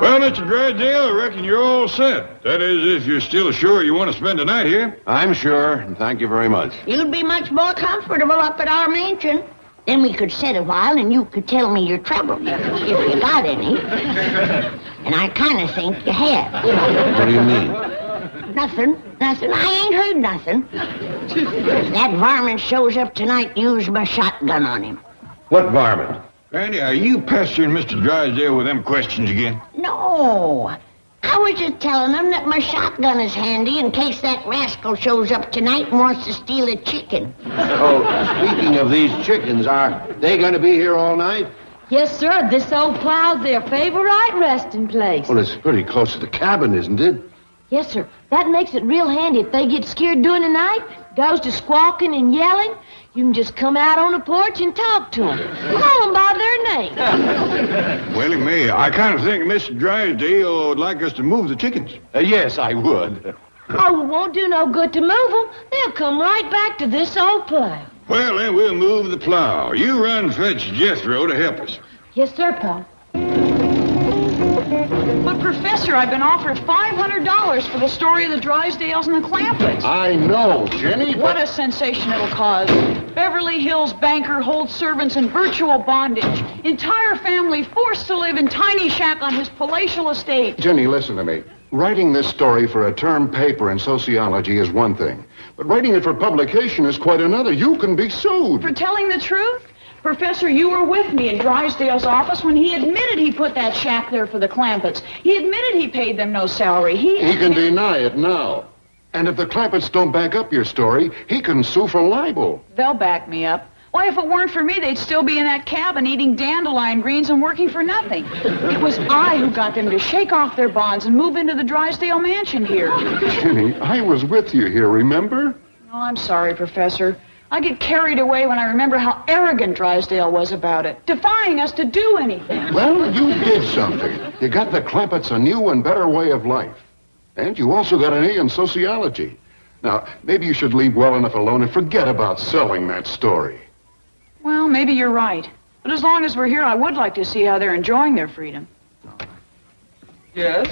Well, Mr. Drysdale, I reckon you're all set. That is, if you're still sure you want to spend the night here. I'm sure, and thank you very much. You'd be much more comfortable up at our mansion. Then we could sit a while and you could tell me your trouble, if you got any. And I kind of think you have. What do you mean? Nothing. I ain't heard nothing. If that varmint shows up tonight, use my shotgun on him. What varmint? Randy, are you pestering Mr. Drysdale with them questions again? No. I was just telling him that my shotgun is handy in case that rascal shows up tonight and wants to steal a chicken. Oh, speaking of these chickens, are they going to be here all night? Yes, sir. This old plow's their favorite resting place. Well, it's pretty close to the cabin, isn't it? Yes, sir. That makes it real handy if they get scared during the night, goes to squawking and yelling. You can just come out on the porch and talk to them. Call them by their name. Well, he may. I kind of think Mr. Drysdale would like us to move the chickens. Yes, I would. Oh, it won't do no good to move them. They'll come right back to this old plow. Well, then we'll move the plow. You run fetch Jethro to help us. Yes, sir, Pa. But, Professor, I've been offered $500 for the story of the Drysdales and the Clampetts. I know, Jenny. What a sensation it'll cause. Beverly Hills banker holds servants in virtual bondage. Entire family forced to live in tiny shack on his palatial estate. Jenny, listen to me. Writing this story for a term paper in sociology is one thing, but writing it for publication is quite another. You can be sued. For telling the truth? Professor, you were with me in Drysdale's office when he admitted he put that shack there for the Clampetts. He admitted he paid them no salary. He can deny it now. And if the Clampetts don't back up your story, he can sue for libel. They'll back me up. Why, if it weren't for me, they'd still be in that cabin eating dandelion greens and working for nothing. It was I who got them to shake off their bonds and move into the Drysdale mansion here. Jenny, I was with you here, remember? Oh, I'm sorry, Professor. I get carried away when I remember how arrogant Drysdale was about it, defying us to do anything. Well, you did something. You got the Clampetts a new and better way of life. And you also got an A in sociology. Now, maybe you should leave well enough alone and forget about selling that story. Well, maybe you're right. But as long as we're here, I would like to see how they're enjoying their freedom. Yes?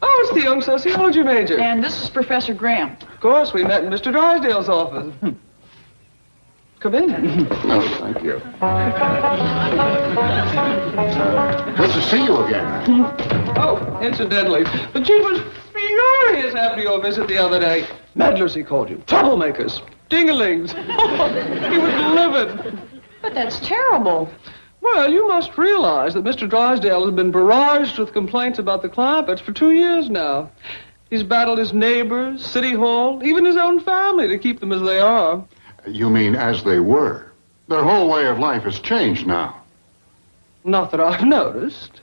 Oh, it's the young sociology major. And this is Professor Graham. Of course, we met in Mr. Drysdale's office. Come in. No, thank you. Good to see you again. Oh, incidentally, the chief was furious after your visit the other day. Meddlers, he called you. Troublemakers. Dinglings. He was livid. But that's terrible. Well, you must realize that Mr. Drysdale has been barraged with complaints about the Clampetts for 2 years now. He's battled his neighbors, City Hall, even his own family to keep them as they are. You mean as they were? Their whole way of life has changed now. Not that I've noticed.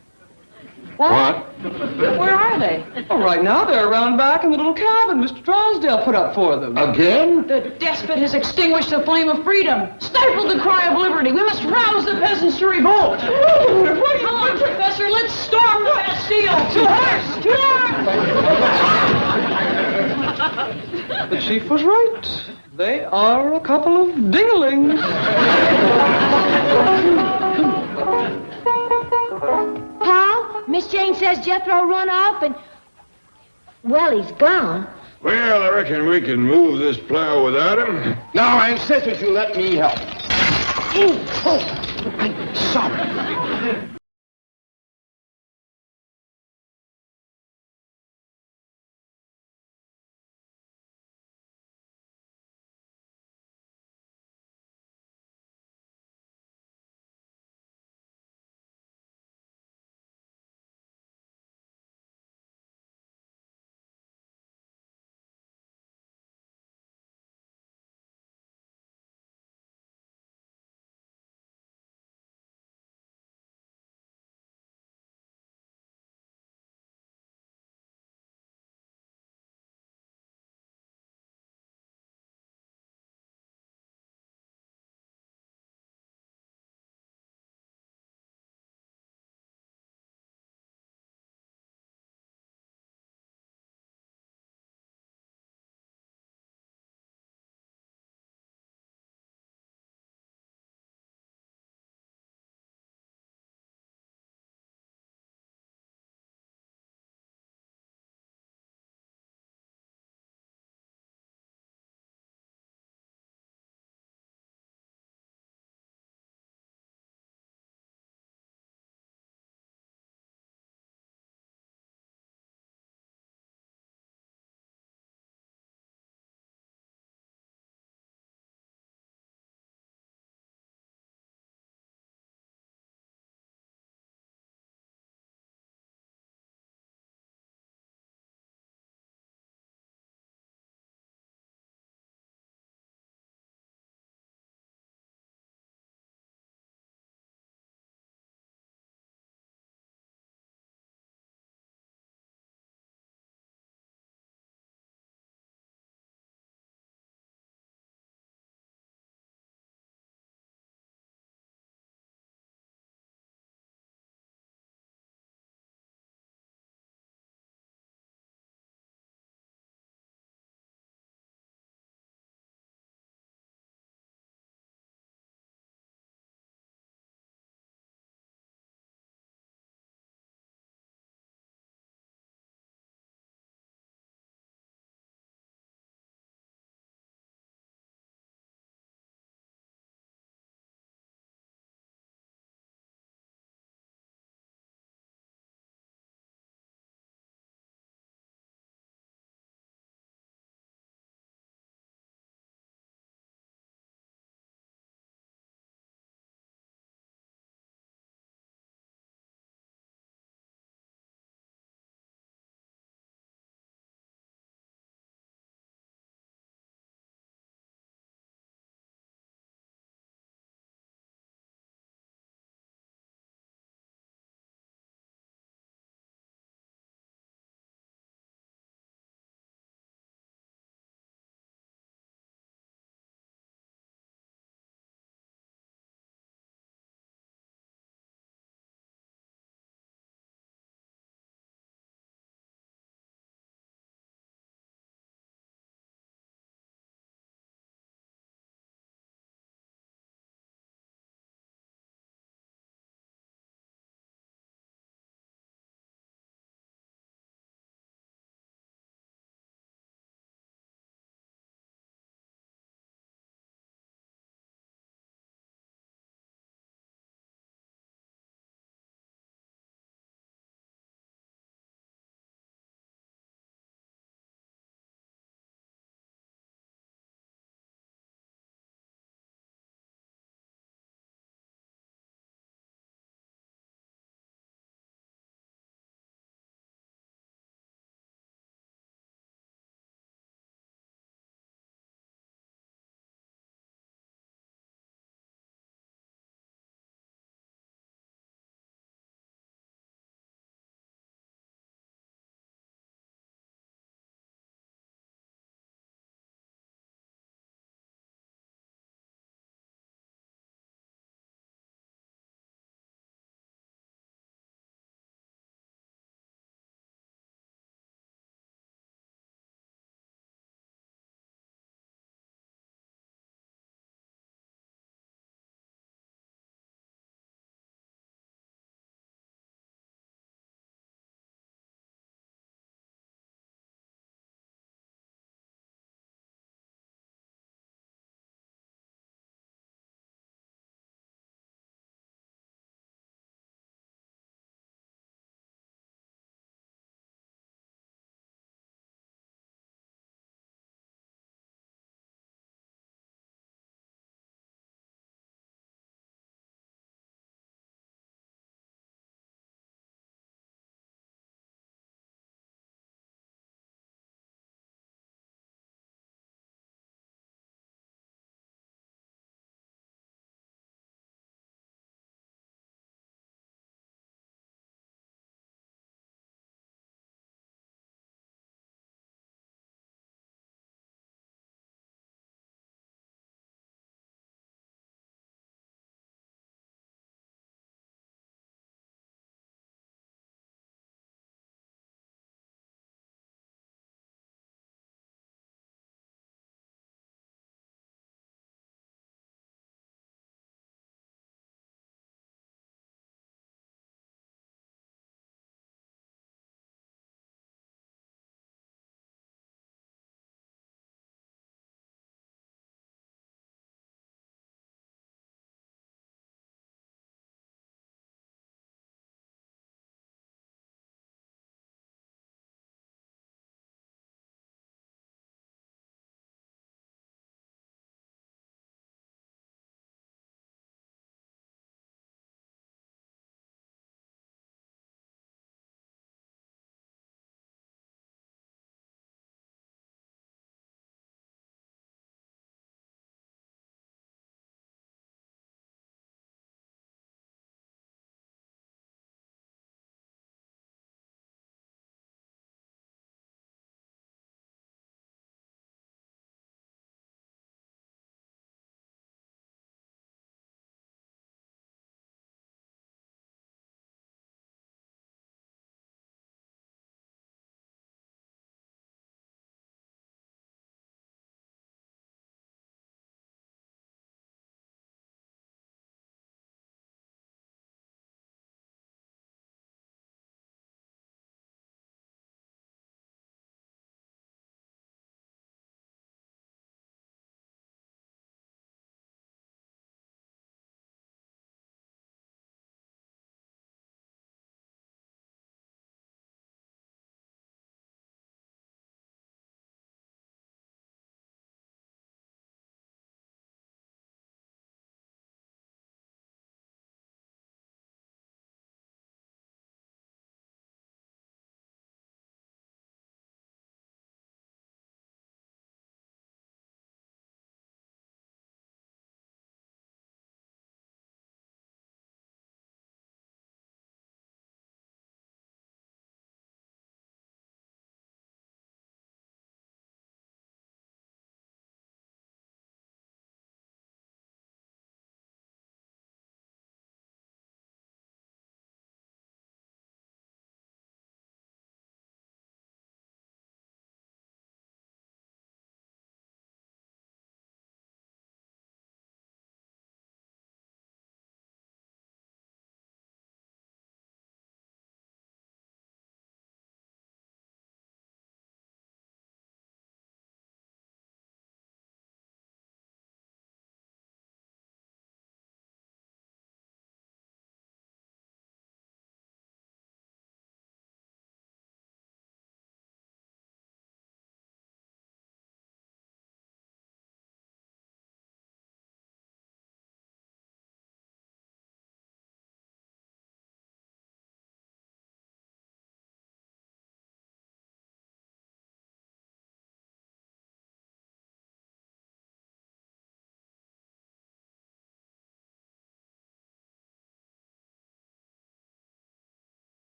What? Where are they? Oh, right now they're around back in the little cabin Mr. Drysdale put up for them. Again? The despot has extinguished the flame of freedom, stifled the cry of liberty. We must rouse the peasants to revolt. Come on, Professor, let's storm the Bastille. To horse! To arms! The chief was right. They are a couple of dinglings. Pa, Miss Jane says Jethro run off and... Well, he's gone. Well, I reckon we can move this plow without him. No, I insist that you let me help. I'm sorry.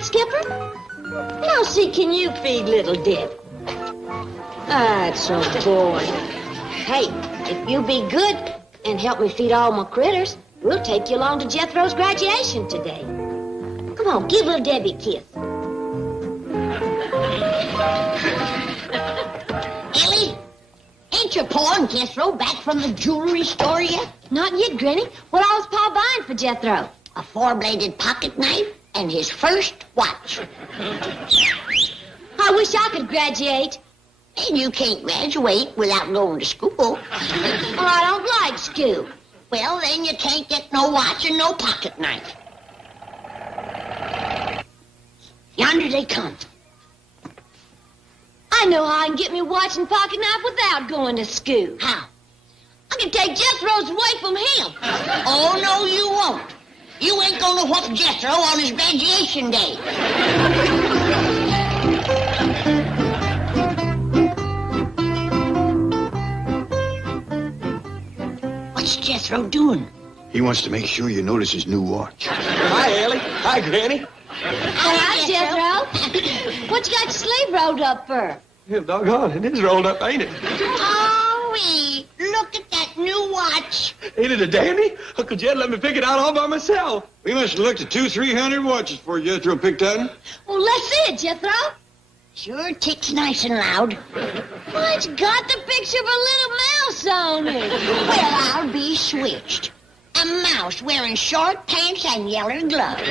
right, Skipper? How see can you feed little Deb? That's so boring. Hey, if you be good and help me feed all my critters, we'll take you along to Jethro's graduation today. Come on, give little Debbie a kiss. Ellie, ain't your Pa and Jethro back from the jewelry store yet? Not yet, Granny. What all was Pa buying for Jethro? A four-bladed pocket knife and his first watch. I wish I could graduate. And you can't graduate without going to school. Well, I don't like school. Well, then you can't get no watch and no pocket knife. Yonder they come. I know how I can get me watch and pocket knife without going to school. How? I can take Jethro's away from him. Oh, no, you won't. You ain't gonna whoop Jethro on his graduation day. What's Jethro doing? He wants to make sure you notice his new watch. Hi, Ellie. Hi, Granny. Hi, Jethro. What you got your sleeve rolled up for? Yeah, doggone, it is rolled up, ain't it? Oh, look at that new watch. Ain't it a dandy? Uncle Jed let me pick it out all by myself. We must have looked at 200-300 watches before Jethro picked that one. Well, let's see it, Jethro. Sure ticks nice and loud. Well, it's got the picture of a little mouse on it. Well, I'll be switched. A mouse wearing short pants and yellow gloves.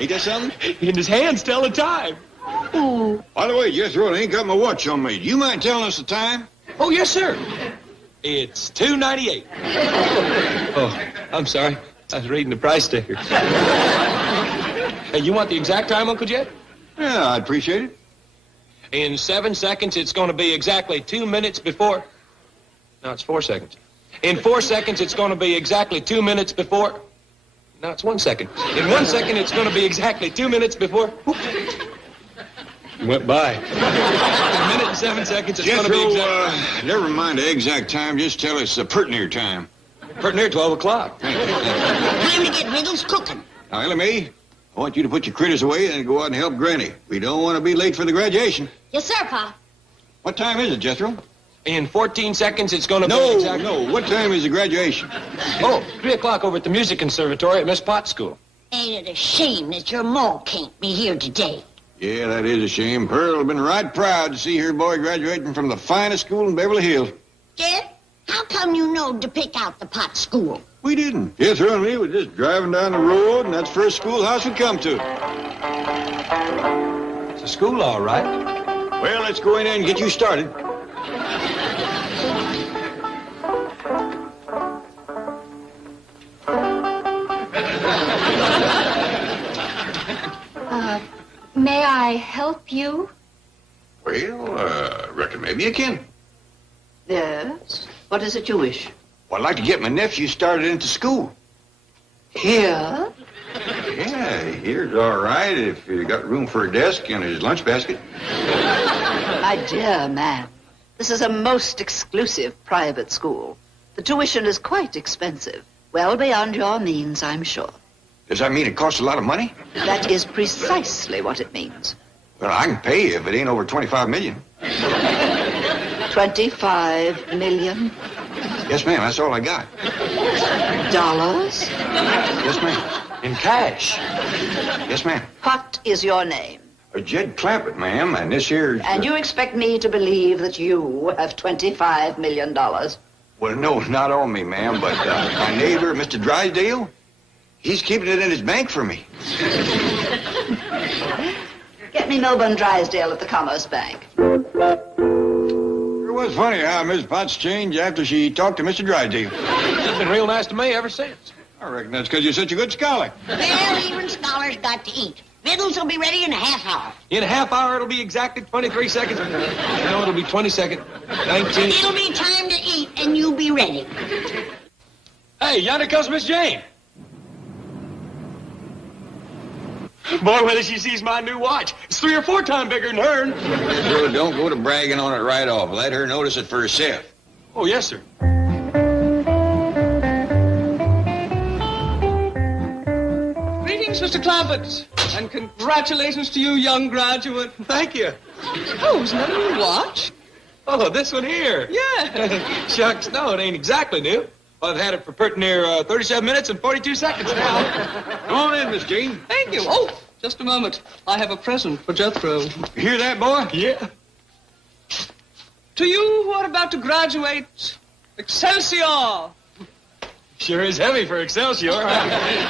Ain't that something? In his hands tell the time. Ooh. By the way, Jethro, I ain't got my watch on me. Do you mind telling us the time? Oh, yes, sir. It's $2.98. Oh, I'm sorry. I was reading the price sticker. Hey, you want the exact time, Uncle Jed? Yeah, I'd appreciate it. In 7 seconds, it's going to be exactly 2 minutes before... No, it's 4 seconds. In 4 seconds, it's going to be exactly 2 minutes before... No, it's 1 second. In 1 second, it's going to be exactly 2 minutes before... Went by. In a minute and 7 seconds, it's going to be exactly... Never mind the exact time. Just tell us the pert near time. Pert near 12 o'clock. Time to get Riddles cooking. Now, Ellie Mae, I want you to put your critters away and go out and help Granny. We don't want to be late for the graduation. Yes, sir, Pa. What time is it, Jethro? In 14 seconds, it's going to be exactly... No. What time is the graduation? Oh, 3 o'clock over at the music conservatory at Miss Potts' school. Ain't it a shame that your ma can't be here today? Yeah, that is a shame. Pearl have been right proud to see her boy graduating from the finest school in Beverly Hills. Jed, how come you knowed to pick out the Potts school? We didn't. Jethro and me were just driving down the road, and that's the first schoolhouse we come to. It's a school, all right. Well, let's go in there and get you started. May I help you? Well, reckon maybe you can. Yes? What is it you wish? Well, I'd like to get my nephew started into school. Here? Yeah, here's all right if you got room for a desk and his lunch basket. My dear man, this is a most exclusive private school. The tuition is quite expensive. Well beyond your means, I'm sure. Does that mean it costs a lot of money? That is precisely what it means. Well, I can pay you if it ain't over $25 million. 25 million? Yes, ma'am, that's all I got. Dollars? Yes, ma'am. In cash. Yes, ma'am. What is your name? Jed Clampett, ma'am, and this here's... And you expect me to believe that you have $25 million? Well, no, not on me, ma'am, but my neighbor, Mr. Drysdale, he's keeping it in his bank for me. Get me Milburn Drysdale at the Commerce Bank. It was funny how Miss Potts changed after she talked to Mr. Drysdale. She's been real nice to me ever since. I reckon that's because you're such a good scholar. Well, even scholars got to eat. Riddles will be ready in a half hour. In a half hour, it'll be exactly 23 seconds. No, it'll be 20 seconds. 19. It'll be time to eat, and you'll be ready. Hey, yonder comes Miss Jane. Boy, whether she sees my new watch, it's 3 or 4 times bigger than hers. Well, don't go to bragging on it right off. Let her notice it for herself. Oh, yes, sir. Greetings, Mr. Clampett. And congratulations to you, young graduate. Thank you. Oh, isn't that a new watch? Oh, this one here. Yeah. Shucks, no, it ain't exactly new. I've had it for pretty near 37 minutes and 42 seconds now. Come on in, Miss Jean. Thank you. Oh, just a moment. I have a present for Jethro. You hear that, boy? Yeah. To you who are about to graduate, Excelsior! Sure is heavy for Excelsior.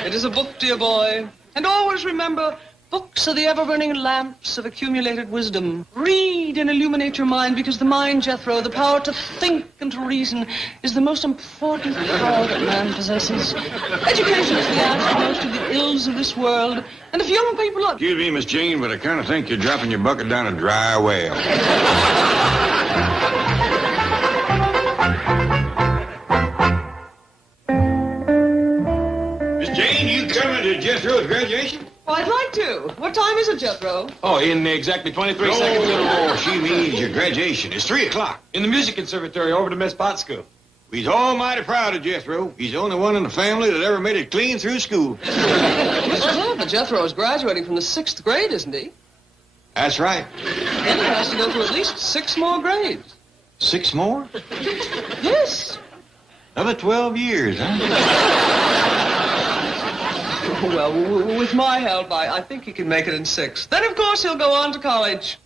It is a book, dear boy. And always remember, books are the ever-burning lamps of accumulated wisdom. Read and illuminate your mind, because the mind, Jethro, the power to think and to reason, is the most important power that man possesses. Education is the answer to most of the ills of this world. And if young people are... Excuse me, Miss Jean, but I kind of think you're dropping your bucket down a dry well. Miss Jane, you coming to Jethro's graduation? Oh, I'd like to. What time is it, Jethro? Oh, in exactly 23 seconds. Oh, she means your graduation. It's 3 o'clock. In the music conservatory over to Miss Potts' school. He's almighty proud of Jethro. He's the only one in the family that ever made it clean through school. Well, but Jethro is graduating from the 6th grade, isn't he? That's right. And he has to go through at least 6 more grades. 6 more? Yes. Another 12 years, huh? Well, with my help, I think he can make it in 6. Then, of course, he'll go on to college.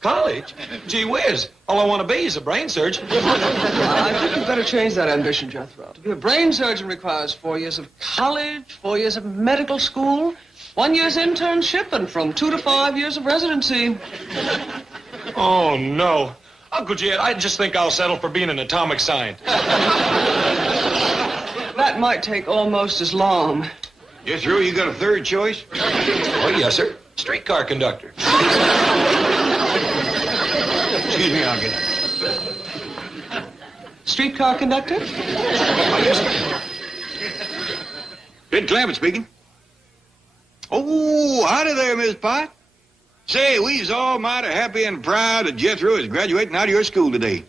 College? Gee whiz. All I want to be is a brain surgeon. I think you'd better change that ambition, Jethro. To be a brain surgeon requires 4 years of college, 4 years of medical school, 1 year's internship, and from 2 to 5 years of residency. Oh, no. Uncle Jed, I just think I'll settle for being an atomic scientist. That might take almost as long. Jethro, you got a third choice? Oh, yes, sir. Streetcar conductor. Excuse me, I'll get it. Streetcar conductor? Oh, yes, sir. Ed Clampett speaking. Oh, howdy there, Miss Pot. Say, we's all mighty happy and proud that Jethro is graduating out of your school today.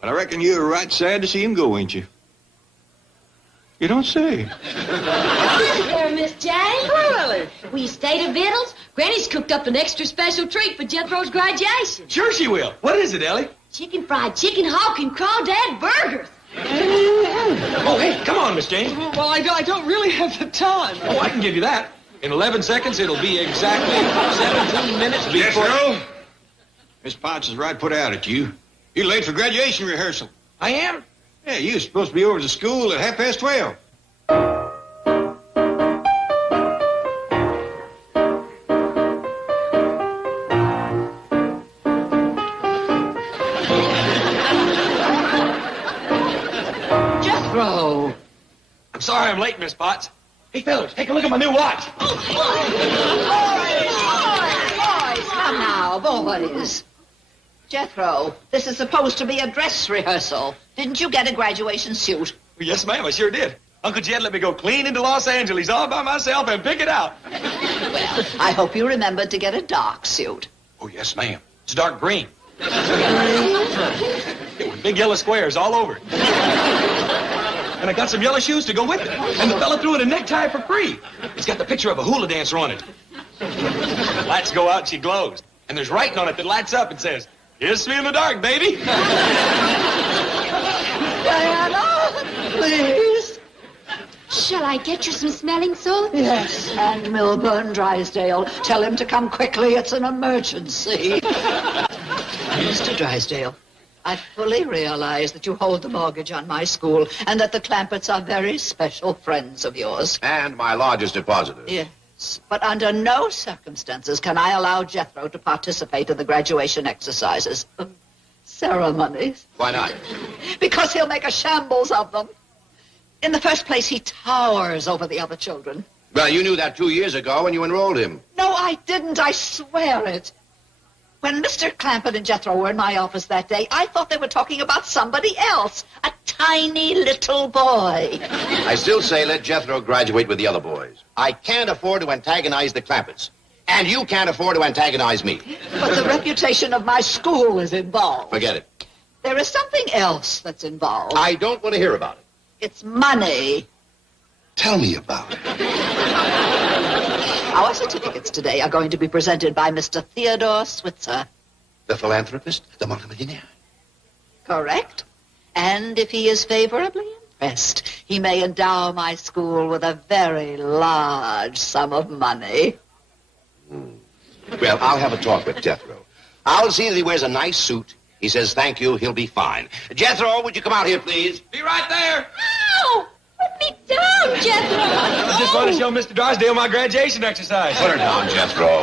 But I reckon you're right sad to see him go, ain't you? You don't say. Hello, Miss Jane. Hello, Ellie. Will you stay to victuals? Granny's cooked up an extra special treat for Jethro's graduation. Sure she will. What is it, Ellie? Chicken fried chicken hawk and crawdad burgers. Oh, hey, come on, Miss Jane. Well, I don't really have the time. Oh, I can give you that. In 11 seconds, it'll be exactly 17 minutes before... Jethro, Miss Potts is right put out at you. You're late for graduation rehearsal. I am? Yeah, you were supposed to be over to school at 12:30. Jethro! I'm sorry I'm late, Miss Potts. Hey, fellas, take a look at my new watch. Boys, come now, boys. Jethro, this is supposed to be a dress rehearsal. Didn't you get a graduation suit? Yes, ma'am, I sure did. Uncle Jed let me go clean into Los Angeles all by myself and pick it out. Well, I hope you remembered to get a dark suit. Oh, yes, ma'am. It's dark green. With big yellow squares all over it. And I got some yellow shoes to go with it. And the fella threw in a necktie for free. It's got the picture of a hula dancer on it. The lights go out and she glows. And there's writing on it that lights up and says, "Kiss me in the dark, baby." Diana, please. Shall I get you some smelling salts? Yes, and Milburn Drysdale. Tell him to come quickly. It's an emergency. Mr. Drysdale, I fully realize that you hold the mortgage on my school and that the Clampetts are very special friends of yours. And my largest depositor. Yes, but under no circumstances can I allow Jethro to participate in the graduation exercises. Ceremonies. Why not? Because he'll make a shambles of them. In the first place, he towers over the other children. Well, you knew that 2 years ago when you enrolled him. No, I didn't. I swear it. When Mr. Clampett and Jethro were in my office that day, I thought they were talking about somebody else. A tiny little boy. I still say let Jethro graduate with the other boys. I can't afford to antagonize the Clampetts. And you can't afford to antagonize me. But the reputation of my school is involved. Forget it. There is something else that's involved. I don't want to hear about it. It's money. Tell me about it. Our certificates today are going to be presented by Mr. Theodore Switzer. The philanthropist, the multimillionaire. Correct. And if he is favorably impressed, he may endow my school with a very large sum of money. Well, I'll have a talk with Jethro. I'll see that he wears a nice suit. He says thank you, he'll be fine. Jethro, would you come out here, please? Be right there. Ow! Put me down, Jethro! I just want to show Mr. Drysdale my graduation exercise. Put her down, Jethro.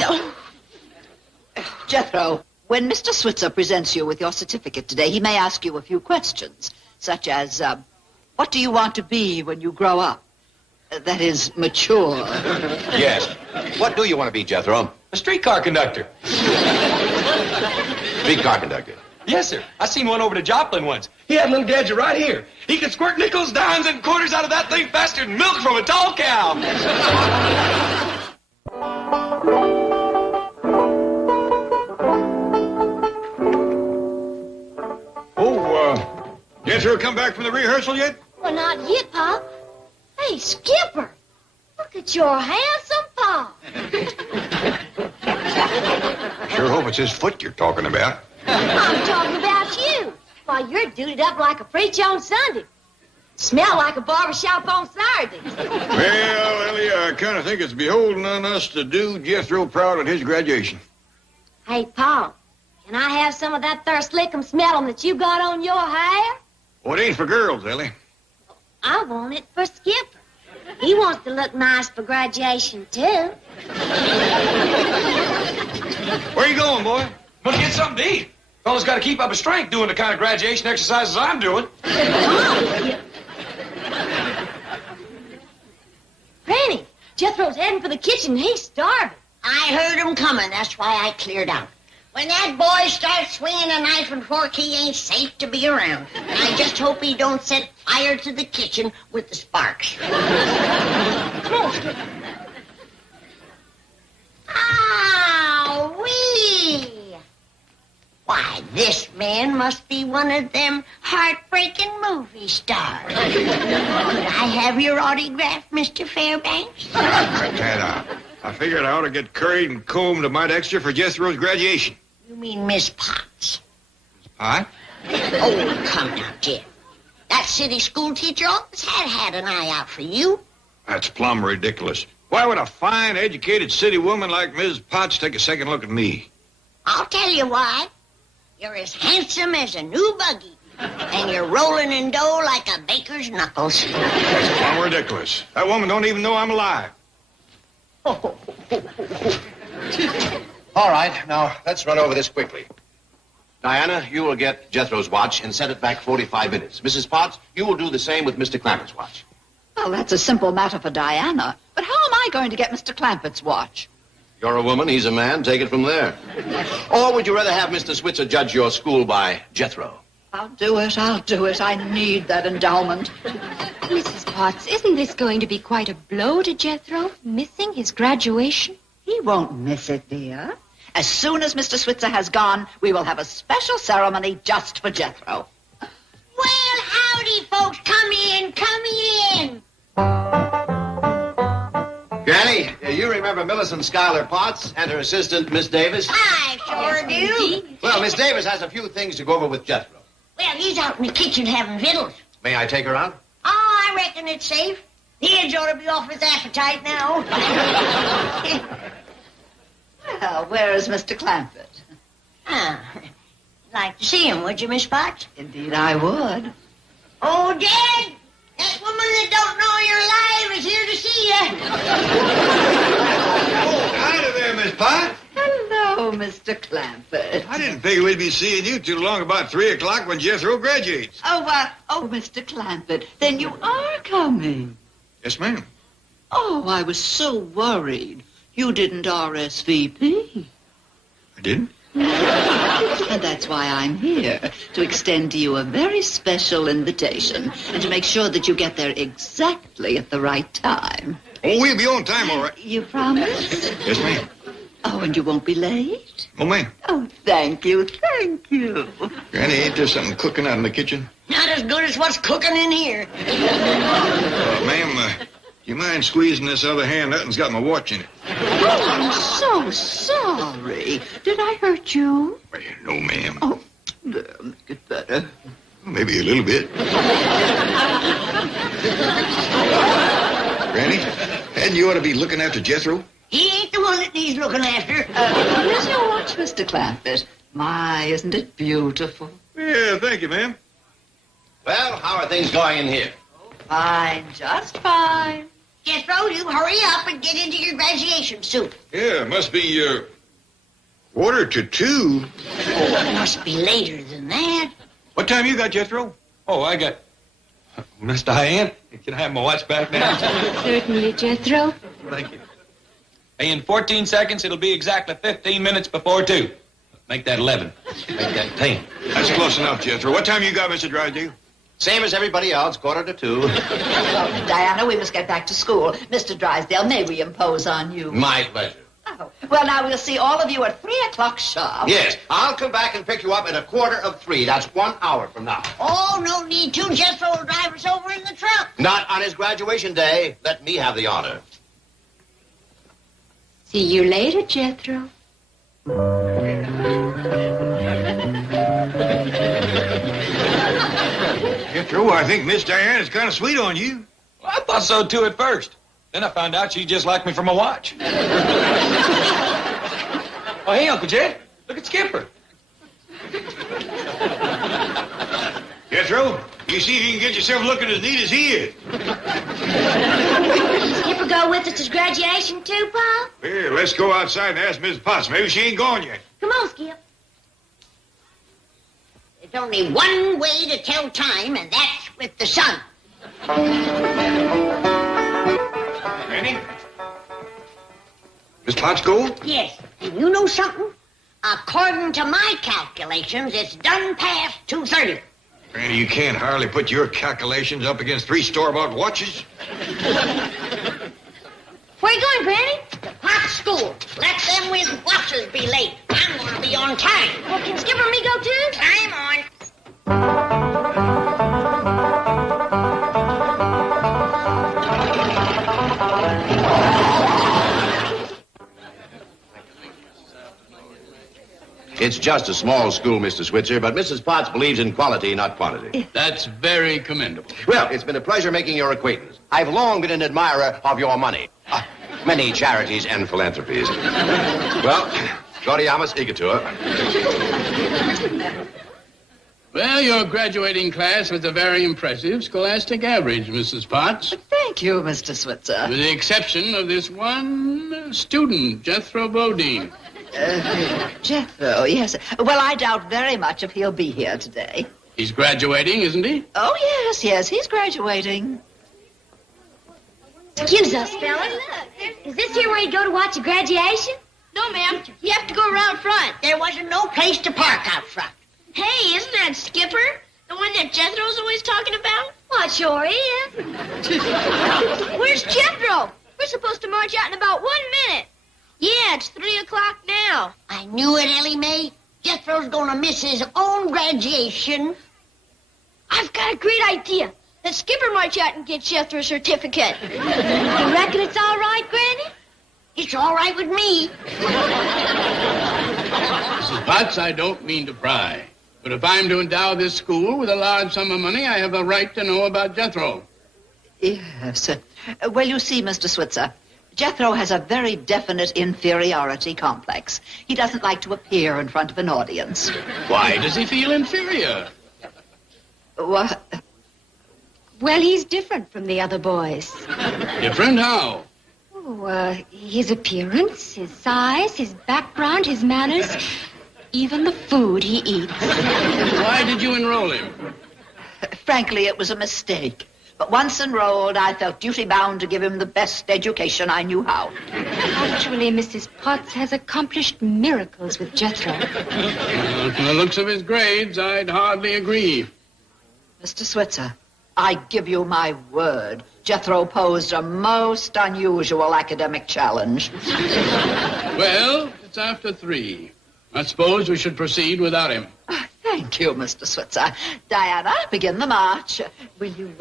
Jethro, when Mr. Switzer presents you with your certificate today, he may ask you a few questions, such as, what do you want to be when you grow up? That is, mature. Yes. What do you want to be, Jethro? A streetcar conductor. Streetcar conductor. Yes, sir. I seen one over to Joplin once. He had a little gadget right here. He could squirt nickels, dimes, and quarters out of that thing faster than milk from a tall cow. Jethro come back from the rehearsal yet? Well, not yet, Pop. Hey, Skipper, look at your handsome Pa. Sure hope it's his foot you're talking about. I'm talking about you. Why, you're duded up like a preach on Sunday. Smell like a barbershop on Saturday. Well, Ellie, I kind of think it's beholden on us to do Jethro proud at his graduation. Hey, Pa, can I have some of that there slickum smellum that you got on your hair? Oh, it ain't for girls, Ellie. I want it for Skipper. He wants to look nice for graduation, too. Where you going, boy? I'm gonna get something to eat. Fella's got to keep up his strength doing the kind of graduation exercises I'm doing. Granny, Jethro's heading for the kitchen. He's starving. I heard him coming. That's why I cleared out. When that boy starts swinging a knife and fork, he ain't safe to be around. I just hope he don't set fire to the kitchen with the sparks. Come on, Skipper. Ow-wee! Why, this man must be one of them heartbreaking movie stars. Could I have your autograph, Mr. Fairbanks? I figured I ought to get curried and combed a mite extra for Jethro's graduation. You mean Miss Potts? Huh? Oh, come now, Jeff. That city school teacher always had an eye out for you. That's plumb ridiculous. Why would a fine, educated city woman like Ms. Potts take a second look at me? I'll tell you why. You're as handsome as a new buggy, and you're rolling in dough like a baker's knuckles. That's plumb ridiculous. That woman don't even know I'm alive. All right, now, let's run over this quickly. Diana, you will get Jethro's watch and set it back 45 minutes. Mrs. Potts, you will do the same with Mr. Clampett's watch. Well, that's a simple matter for Diana. But how am I going to get Mr. Clampett's watch? You're a woman, he's a man. Take it from there. Or would you rather have Mr. Switzer judge your school by Jethro? I'll do it. I need that endowment. Mrs. Potts, isn't this going to be quite a blow to Jethro, missing his graduation? He won't miss it, dear. As soon as Mr. Switzer has gone, we will have a special ceremony just for Jethro. Well, howdy, folks. Come in, come in. Granny, you remember Millicent Schuyler Potts and her assistant, Miss Davis? I sure do. Well, Miss Davis has a few things to go over with Jethro. Well, he's out in the kitchen having victuals. May I take her out? Oh, I reckon it's safe. The edge ought to be off his appetite now. Well, where is Mr. Clampett? Ah, like to see him, would you, Miss Potts? Indeed, I would. Oh, Dad, that woman that don't know you're alive is here to see you. Howdy there, Miss Potts. Hello, Mr. Clampett. I didn't figure we'd be seeing you too long about 3 o'clock when Jethro graduates. Oh, Mr. Clampett, then you are coming. Yes, ma'am. Oh, I was so worried. You didn't RSVP. I didn't? And that's why I'm here, to extend to you a very special invitation and to make sure that you get there exactly at the right time. Oh, we'll be on time, all right. You promise? Yes, ma'am. Oh, and you won't be late? Oh, ma'am. Oh, thank you, thank you. Granny, ain't there something cooking out in the kitchen? Not as good as what's cooking in here. Ma'am, you mind squeezing this other hand? Nothing's got my watch in it. Oh, I'm so sorry. Did I hurt you? No, ma'am. Oh, there, make it better. Maybe a little bit. Granny, hadn't you ought to be looking after Jethro? He ain't the one that needs looking after. Here's your watch, Mr. Clampett. My, isn't it beautiful? Yeah, thank you, ma'am. Well, how are things going in here? Fine, just fine. Jethro, you hurry up and get into your graduation suit. Yeah, it must be, quarter to 2. Oh, it must be later than that. What time you got, Jethro? Oh, I got... Miss Diane, can I have my watch back now? Certainly, Jethro. Thank you. Hey, in 14 seconds, it'll be exactly 15 minutes before 2. Make that 11. Make that 10. That's close enough, Jethro. What time you got, Mr. Drysdale? Same as everybody else, quarter to 2. Well, Diana, we must get back to school. Mr. Drysdale, may we impose on you? My pleasure. Oh, well, now we'll see all of you at 3 o'clock sharp. Yes, I'll come back and pick you up at a quarter of 3. That's 1 hour from now. Oh, no need to. Jethro will drive us over in the truck. Not on his graduation day. Let me have the honor. See you later, Jethro. Jethro, I think Miss Diane is kind of sweet on you. Well, I thought so, too, at first. Then I found out she just liked me from a watch. Oh, hey, Uncle Jed. Look at Skipper. Jethro, you see if you can get yourself looking as neat as he is. Skipper go with us to graduation too, Pa? Here, let's go outside and ask Mrs. Potts. Maybe she ain't gone yet. Come on, Skip. There's only one way to tell time, and that's with the sun. Granny? Miss Potts go? Yes, and you know something? According to my calculations, it's done past 2:30. Granny, you can't hardly put your calculations up against 3 store-bought watches. Where you going, Granny? To Potts School. Let them with watches be late. I'm going to be on time. Well, can Skipper and me go too? Time on. It's just a small school, Mr. Switzer, but Mrs. Potts believes in quality, not quantity. That's very commendable. Well, it's been a pleasure making your acquaintance. I've long been an admirer of your money. Many charities and philanthropies. Well, Gaudiamus igitur. Well, your graduating class was a very impressive scholastic average, Mrs. Potts. Thank you, Mr. Switzer. With the exception of this one student, Jethro Bodine. Jethro, yes. Well, I doubt very much if he'll be here today. He's graduating, isn't he? Oh, yes, he's graduating. Excuse us, fellas. Is this here where you go to watch a graduation? No, ma'am. You have to go around front. There wasn't no place to park out front. Hey, isn't that Skipper? The one that Jethro's always talking about? Well, it sure is. Where's Jethro? We're supposed to march out in about 1 minute. Yeah, it's 3 o'clock now. I knew it, Ellie Mae. Jethro's going to miss his own graduation. I've got a great idea. Let Skipper march out and get Jethro's certificate. You reckon it's all right, Granny? It's all right with me. Mrs. Potts, I don't mean to pry. But if I'm to endow this school with a large sum of money, I have a right to know about Jethro. Yes. Well, you see, Mr. Switzer, Jethro has a very definite inferiority complex. He doesn't like to appear in front of an audience. Why does he feel inferior? What? Well, he's different from the other boys. Different how? Oh, his appearance, his size, his background, his manners, even the food he eats. Why did you enroll him? Frankly, it was a mistake. But once enrolled, I felt duty-bound to give him the best education I knew how. Actually, Mrs. Potts has accomplished miracles with Jethro. From the looks of his grades, I'd hardly agree. Mr. Switzer, I give you my word. Jethro posed a most unusual academic challenge. Well, it's after 3. I suppose we should proceed without him. Thank you, Mr. Switzer. Diana, begin the march. Will you...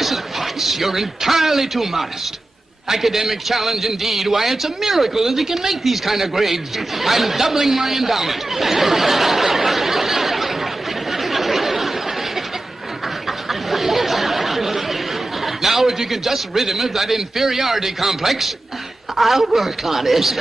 Mrs. Potts, you're entirely too modest. Academic challenge indeed. Why, it's a miracle that he can make these kind of grades. I'm doubling my endowment. Now, if you could just rid him of that inferiority complex. I'll work on it.